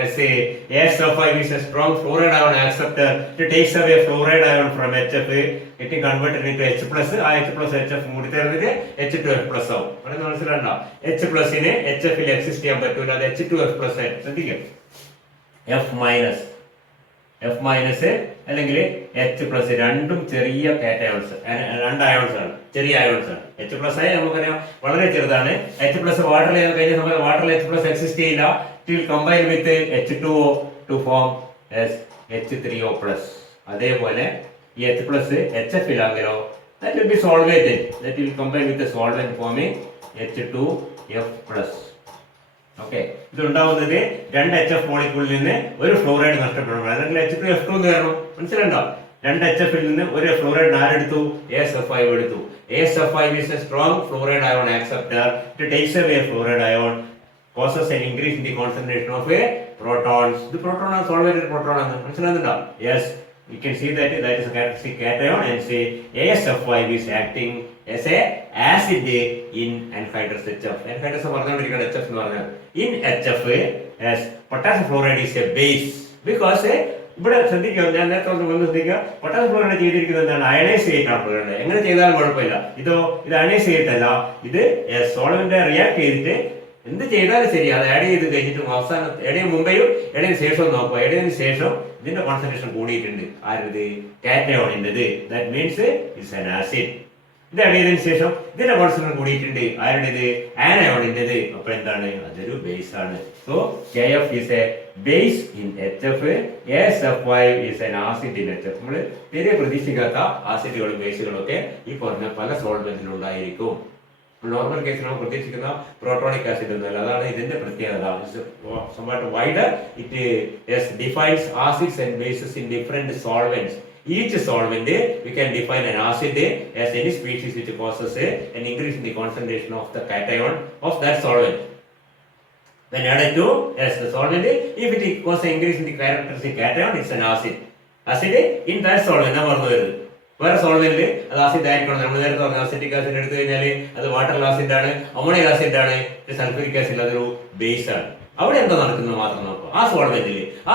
ASFi is a strong fluoride ion acceptor. It takes away fluoride ion from HF, getting converted into H plus. ആ H plus HF കൂടി ചേർന്നിട്ട് H2F plus ആവും. പറയുന്നത് മനസ്സിലാണ്ടോ? H plus നെ HF ൽ എക്സിസ്റ്റ് ചെയ്യാൻ പറ്റൂല. അത് H2F plus ആയിട്ട് ശ്രദ്ധിക്കുക. F minus അല്ലെങ്കിൽ H plus രണ്ടും ചെറിയ കാറ്റയോൺസ്, രണ്ട് അയോൺസ് ആണ്, ചെറിയ അയോൺസ് ആണ്. H plus ആയി നമുക്കറിയാം വളരെ ചെറുതാണ്. H plus വാട്ടറിൽ കഴിഞ്ഞ സമയത്ത് വാട്ടറിൽ H plus എക്സിസ്റ്റ് ചെയ്യില്ല. It will combine with H2O to form as H3O plus. അതേപോലെ ഈ H plus HF ഇലാങ്കിലോ that will be solvated. That will combine with the solvent forming H2F plus. Okay, ഇത് ഉണ്ടാവുന്നത് രണ്ട് HF മോളിക്യൂളിൽ നിന്ന് ഒരു ഫ്ലോറൈഡ് നഷ്ടപ്പെടും, അല്ലെങ്കിൽ H2F2 എന്ന് വരണം. മനസ്സിലുണ്ടോ? രണ്ട് HF ൽ നിന്ന് ഒരു ഫ്ലോറൈഡ് ആരെടുത്തു? AsF5 എടുത്തു. AsF5 is a strong fluoride ion acceptor. It takes away fluoride ion, causes an increase in the concentration of protons. The proton is solvated proton ആണ്. മനസ്സിലാകുന്നുണ്ടോ? Yes, you can see that is a characteristic cation, and say AsF5 is acting as a acid in anhydrous HF. Anhydrous പറഞ്ഞുകൊണ്ടിരിക്കുന്ന HF എന്ന് പറഞ്ഞാൽ in HF as potassium fluoride is a base because ഇവിടെ ശ്രദ്ധിക്കുക, ഞാൻ നേരത്തെ ഒന്ന് ശ്രദ്ധിക്കുക, പൊട്ടാസ്യം ഫ്ലോറൈഡ് ചെയ്തിരിക്കുന്നത് എന്താണ്? അയണൈസ് ചെയ്തിട്ടാണ് ഫ്ലോറൈഡ്. എങ്ങനെ ചെയ്താലും കുഴപ്പമില്ല. ഇത് അയണൈസ് ചെയ്തിട്ടല്ല, ഇത് സോൾവെന്റ് റിയാക്ട് ചെയ്തിട്ട് എന്ത് ചെയ്താലും ശരി അത് ആഡ് ചെയ്ത് കഴിഞ്ഞിട്ട് അവസാനം ആഡ് ചെയ്യുന്ന മുമ്പേയും ആഡ് ചെയ്യുന്ന ശേഷവും നോക്കുക. ആഡ് ചെയ്തതിന് ശേഷം ഇതിന്റെ കോൺസെൻട്രേഷൻ കൂടിയിട്ടുണ്ട്. ആരുത്? കാറ്റയോണിൻ്റെത്. That means it's an acid. ഇത് ആഡ് ചെയ്തതിന് ശേഷം ഇതിന്റെ കോൺസെൻട്രേഷൻ കൂടിയിട്ടുണ്ട്. ആരുടേത്? ആനയോണിൻ്റെത്. അപ്പൊ എന്താണ്? അതൊരു ബേസ് ആണ്. So KF is a base in HF, AsF5 is an acid in HF. നമ്മൾ തീരെ പ്രതീക്ഷിക്കാത്ത ആസിഡുകളും ബേസുകളും ഒക്കെ ഈ പറഞ്ഞ പല സോൾവെന്റിലും ഉണ്ടായിരിക്കും. നോർമൽ കേസിൽ നമ്മൾ പ്രതീക്ഷിക്കുന്ന പ്രോട്ടോണിക് ആസിഡ് ഒന്നുമല്ല. അതാണ് ഇതിന്റെ പ്രത്യേകത. somewhat wider, it defines acids and bases in different solvents. Each solvent we can define an acid as any species which causes an increase in the concentration of the cation of that solvent. When added to the solvent, if it causes an increase in the characteristic cation, it's an acid. Acid in that solvent. വേറെ സോൾവെന്റിൽ അത് ആസിഡ് ആയിരിക്കണം. നമ്മൾ നേരത്തെ പറഞ്ഞ അസിറ്റിക് ആസിഡ് എടുത്തു കഴിഞ്ഞാൽ അത് വാട്ടർ ആസിഡ് ആണ്, അമോണിയ ആസിഡ് ആണ്, സൾഫ്യൂരിക് ആസിഡ് അതൊരു ബേസ് ആണ്. അവിടെ എന്താ നടക്കുന്നത് മാത്രം നോക്കുക. ആ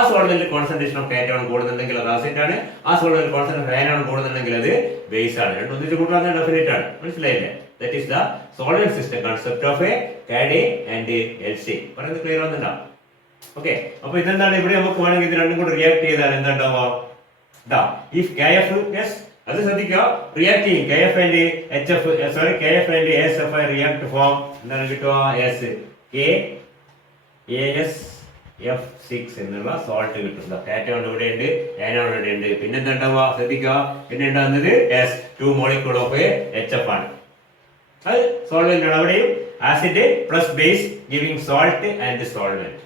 സോൾവെന്റിൽ കോൺസെൻട്രേഷൻ ഓഫ് കാറ്റയോൺ കൂടുന്നുണ്ടെങ്കിൽ അത് ആസിഡ് ആണ്. ആ സോൾവെന്റിൽ കോൺസെൻട്രേഷൻ ഓഫ് ആനയോൺ കൂടുന്നുണ്ടെങ്കിൽ അത് ബേസ് ആണ്. രണ്ടും ഒന്നിച്ച് കൂട്ടാൻ ഡെഫിനറ്റ് ആണ്. മനസ്സിലായില്ലേ? That is the solvent system concept of Cady and LC. പറയുന്നത് ക്ലിയർ ആവുന്നുണ്ടോ? ഓക്കെ, അപ്പൊ ഇതെന്താണ്? ഇവിടെ നമുക്ക് വേണമെങ്കിൽ ഇത് രണ്ടും കൂടെ റിയാക്ട് ചെയ്താൽ എന്താ ഉണ്ടാവുക? ഇഫ് KF അത് ശ്രദ്ധിക്കുക, റിയാക്ട് ചെയ്യും. KF and AsF5 react to form എന്താണ് കിട്ടുക? KAsF6 എന്നുള്ള സോൾട്ട് കിട്ടും. കാറ്റയോൺ ഇവിടെ ഉണ്ട്, ആനോൺ ഇവിടെ ഉണ്ട്. പിന്നെ എന്താ ഉണ്ടാവുക? ശ്രദ്ധിക്കുക, പിന്നെ ഉണ്ടാകുന്നത് S2 മോളിക്യൂൾ ഓഫ് HF ആണ്. അത് സോൾവെന്റ് ആണ്. അവിടെയും acid plus base giving salt and solvent.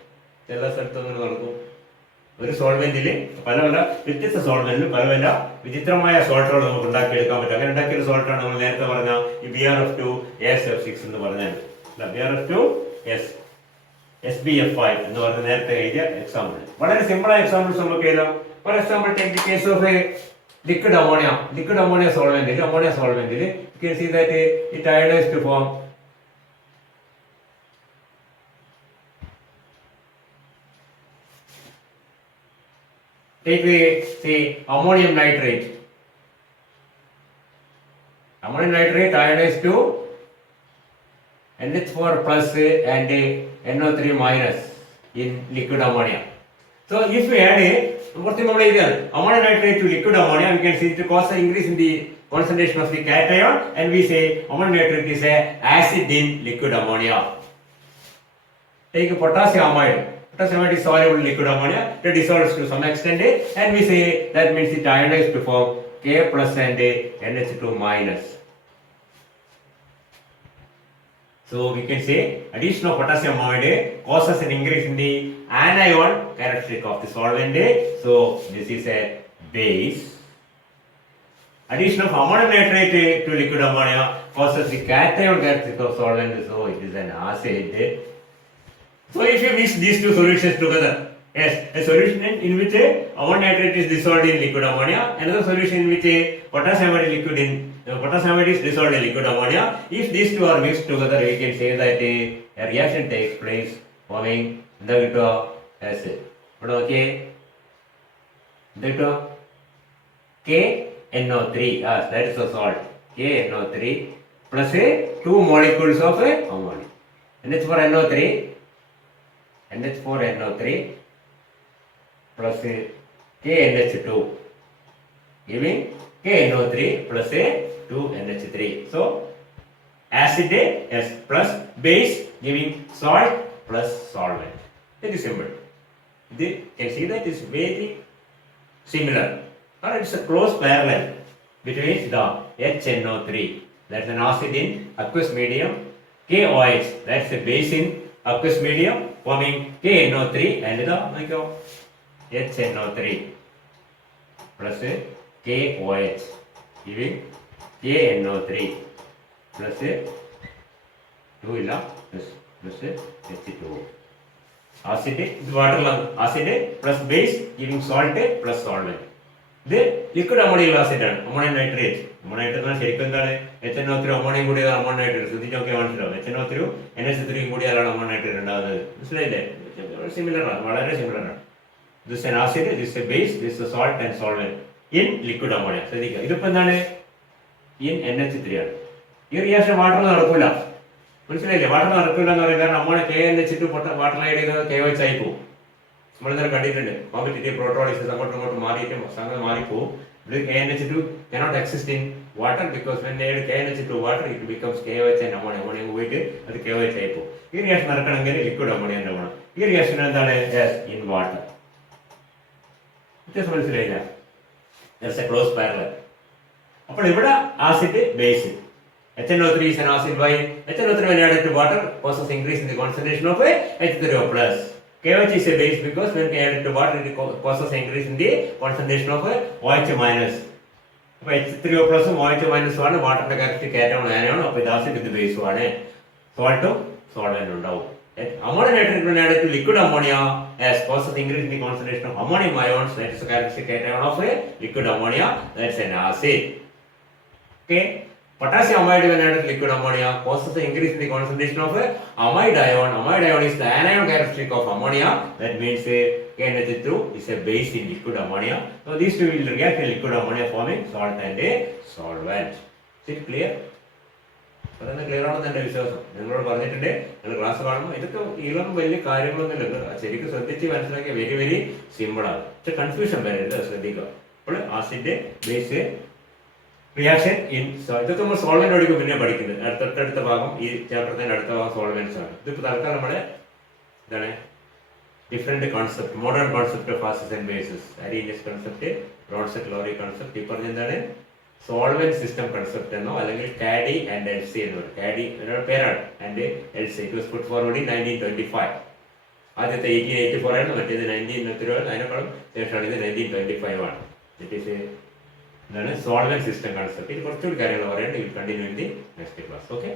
എല്ലാ സ്ഥലത്തും അങ്ങനെ നടക്കും. ഒരു സോൾവെന്റില് പല വ്യത്യസ്ത സോൾവെന്റിൽ പല വിചിത്രമായ സോൾട്ടുകൾ നമുക്ക് ഉണ്ടാക്കിയെടുക്കാൻ പറ്റും. അങ്ങനെ ഉണ്ടാക്കിയ സോൾട്ടാണ് നമ്മൾ നേരത്തെ പറഞ്ഞ ഈ BrF2 AsF6 എന്ന് പറഞ്ഞാൽ BrF2 SbF5 എന്ന് പറഞ്ഞ നേരത്തെ എഴുതിയ എക്സാമ്പിൾ. വളരെ സിമ്പിൾ ആയ എക്സാമ്പിൾസ് നമുക്ക് എഴുതാം. For example take the case of liquid ammonia സോൾവെന്റിൽ you can see that it ionized to form take the ammonium nitrate ionized to NH4 plus and NO3 minus in liquid ammonia. So if we add ammonium nitrate to liquid ammonia, we can see it causes an increase in the concentration of the cation, and we say ammonium nitrate is a acid in liquid ammonia. Take potassium amide. Potassium amide is soluble in liquid ammonia. It dissolves to some extent, and we say that means it ionized to form K plus and NH2 minus. So we can say addition of potassium amide causes an increase in the anion characteristic of the solvent. So this is a base. Addition of ammonium nitrate to liquid ammonia causes the cation characteristic of solvent. So it is an acid. So if you mix these two solutions together, yes, a solution in which ammonium nitrate is dissolved in liquid ammonia, another solution in which potassium amide is dissolved in liquid ammonia. If these two are mixed together, we can say that a reaction takes place forming the acid. But okay, the KNO3, that is the salt. KNO3 plus 2 molecules of ammonia. NH4NO3 plus KNH2 giving KNO3 plus 2NH3. So acid plus base giving salt plus solvent. Very simple. You can see that is very similar, or it's a close parallel between the HNO3, that's an acid in aqueous medium, KOH, that's a base in aqueous medium, forming KNO3 and the HNO3 plus KOH, giving KNO3 plus 2 illa plus H2O. Acid ഇത് water acid plus base giving salt plus solvent. ഇത് ലിക്വിഡ് അമോണിയം ആസിഡ് ആണ്, അമോണിയം നൈട്രേറ്റ്. അമോണിയം നൈട്രേറ്റ് ശരിക്കും എന്താണ്? HNO3 അമോണിയം കൂടിയതാണ് അമോണിയം നൈട്രേറ്റ്. ശ്രദ്ധിച്ച് നോക്കിയാൽ മനസ്സിലാവും. HNO3 NH3 കൂടിയാലാണ് അമോണിയം നൈട്രേറ്റ് ഉണ്ടാകുന്നത്. മനസ്സിലായില്ലേ? സിമിലർ ആണ്, വളരെ സിമിലർ ആണ്. This an acid, this A base, this A salt and solvent in liquid ammonia. ശ്രദ്ധിക്കുക, ഇതിപ്പോ എന്താണ്? ഇൻ NH3 ആണ്. ഈ റിയാക്ഷൻ വാട്ടറിൽ നടക്കൂല. മനസ്സിലായില്ലേ? വാട്ടർ നടക്കില്ല എന്ന് പറയുന്നത് കാരണം അമ്മോണെ KNH2 വാട്ടർ ആഡ് ചെയ്ത് KOH ആയി പോകും. നമ്മൾ ഇന്നലെ കണ്ടിട്ടുണ്ട്, കോമ്പറ്റീറ്റീവ് പ്രോട്ടോളിസിസ് അങ്ങോട്ടും ഇങ്ങോട്ടും മാറിയിട്ട് സംഗതി മാറിപ്പോവും. ഇത് KNH2 cannot exist in water because when they add KNH2 water it becomes KOH and ammonia. Ammonia പോയിട്ട് അത് KOH ആയി പോകും. ഈ റിയാക്ഷൻ നടക്കണമെങ്കിൽ ലിക്വിഡ് അമോണിയ ഉണ്ടാവണം. ഈ റിയാക്ഷൻ എന്താണ്? In water. വ്യത്യാസം മനസ്സിലായില്ല? That's A close parallel. അപ്പോൾ ഇവിടെ acid base HNO3 is an acid. Why? HNO3 when added to water causes increase in the concentration of H3O plus. KOH is a base because when added to water it causes increase in the concentration of OH minus. അപ്പോൾ H3O plus OH minus ആണ് വാട്ടറിന്റെ കറക്റ്റ് കാറ്റോൺ ആനോൺ. അപ്പോൾ ഇത് ആസിഡ് ഇത് ബേസും ആണ്. സോൾട്ടും സോൾവെന്റ് ഉണ്ടാവും. Ammonium nitrate when added to liquid ammonia has causes increase in the concentration of ammonium ions. That is the characteristic cation of liquid ammonia. That's an acid. Okay. Potassium amide when added to liquid ammonia causes the increase in the concentration of amide ion. Amide ion is the anion characteristic of ammonia. That means KNH2 is a base in liquid ammonia. So these two will react in liquid ammonia forming salt and a solvent. Is it clear? പറയുന്നത് ക്ലിയർ ആണെന്ന് എൻ്റെ വിശ്വാസം. നിങ്ങളോട് പറഞ്ഞിട്ടുണ്ട്, നിങ്ങൾ ക്ലാസ് കാണുമ്പോൾ ഇതൊക്കെ ഇതൊന്നും വലിയ കാര്യങ്ങളൊന്നുമില്ല. ശരിക്കും ശ്രദ്ധിച്ച് മനസ്സിലാക്കിയ വെരി വെരി സിമ്പിളാണ്. പക്ഷെ കൺഫ്യൂഷൻ വരരുത്, ശ്രദ്ധിക്കുക. അപ്പോൾ ആസിഡ് ബേസ് റിയാക്ഷൻ ഇൻ ഇതൊക്കെ നമ്മൾ സോൾവെന്റ് പഠിക്കും, പിന്നെ പഠിക്കുന്നത് അടുത്തടുത്ത ഭാഗം. ഈ ചാപ്റ്ററിന്റെ അടുത്ത ഭാഗം സോൾവെന്റ്സ് ആണ്. ഇതിപ്പോൾ തൽക്കാലം നമ്മുടെ എന്താണ് different concept, modern concept of acids and bases, Arrhenius concept, Bronsted Lowry concept. ഈ പറഞ്ഞ എന്താണ് സോൾവെന്റ് സിസ്റ്റം കൺസെപ്റ്റ് എന്നോ അല്ലെങ്കിൽ കാഡി ആൻഡ് എൽസി എന്ന് പറയും. കാഡി പേരാണ് and Elsey. It was put forward in 1925. ആദ്യത്തെ 1884 ആണ്, മറ്റേത് 1903. അതിനേക്കാളും ശേഷമാണ് ഇത് 1925 ആണ്. ഇറ്റ് ഈസ് എന്താണ് സോൾവെന്റ് സിസ്റ്റം കൺസെപ്റ്റ്. ഇത് കുറച്ചുകൂടി കാര്യങ്ങൾ പറയേണ്ടത്. Will continue in the next class. Okay.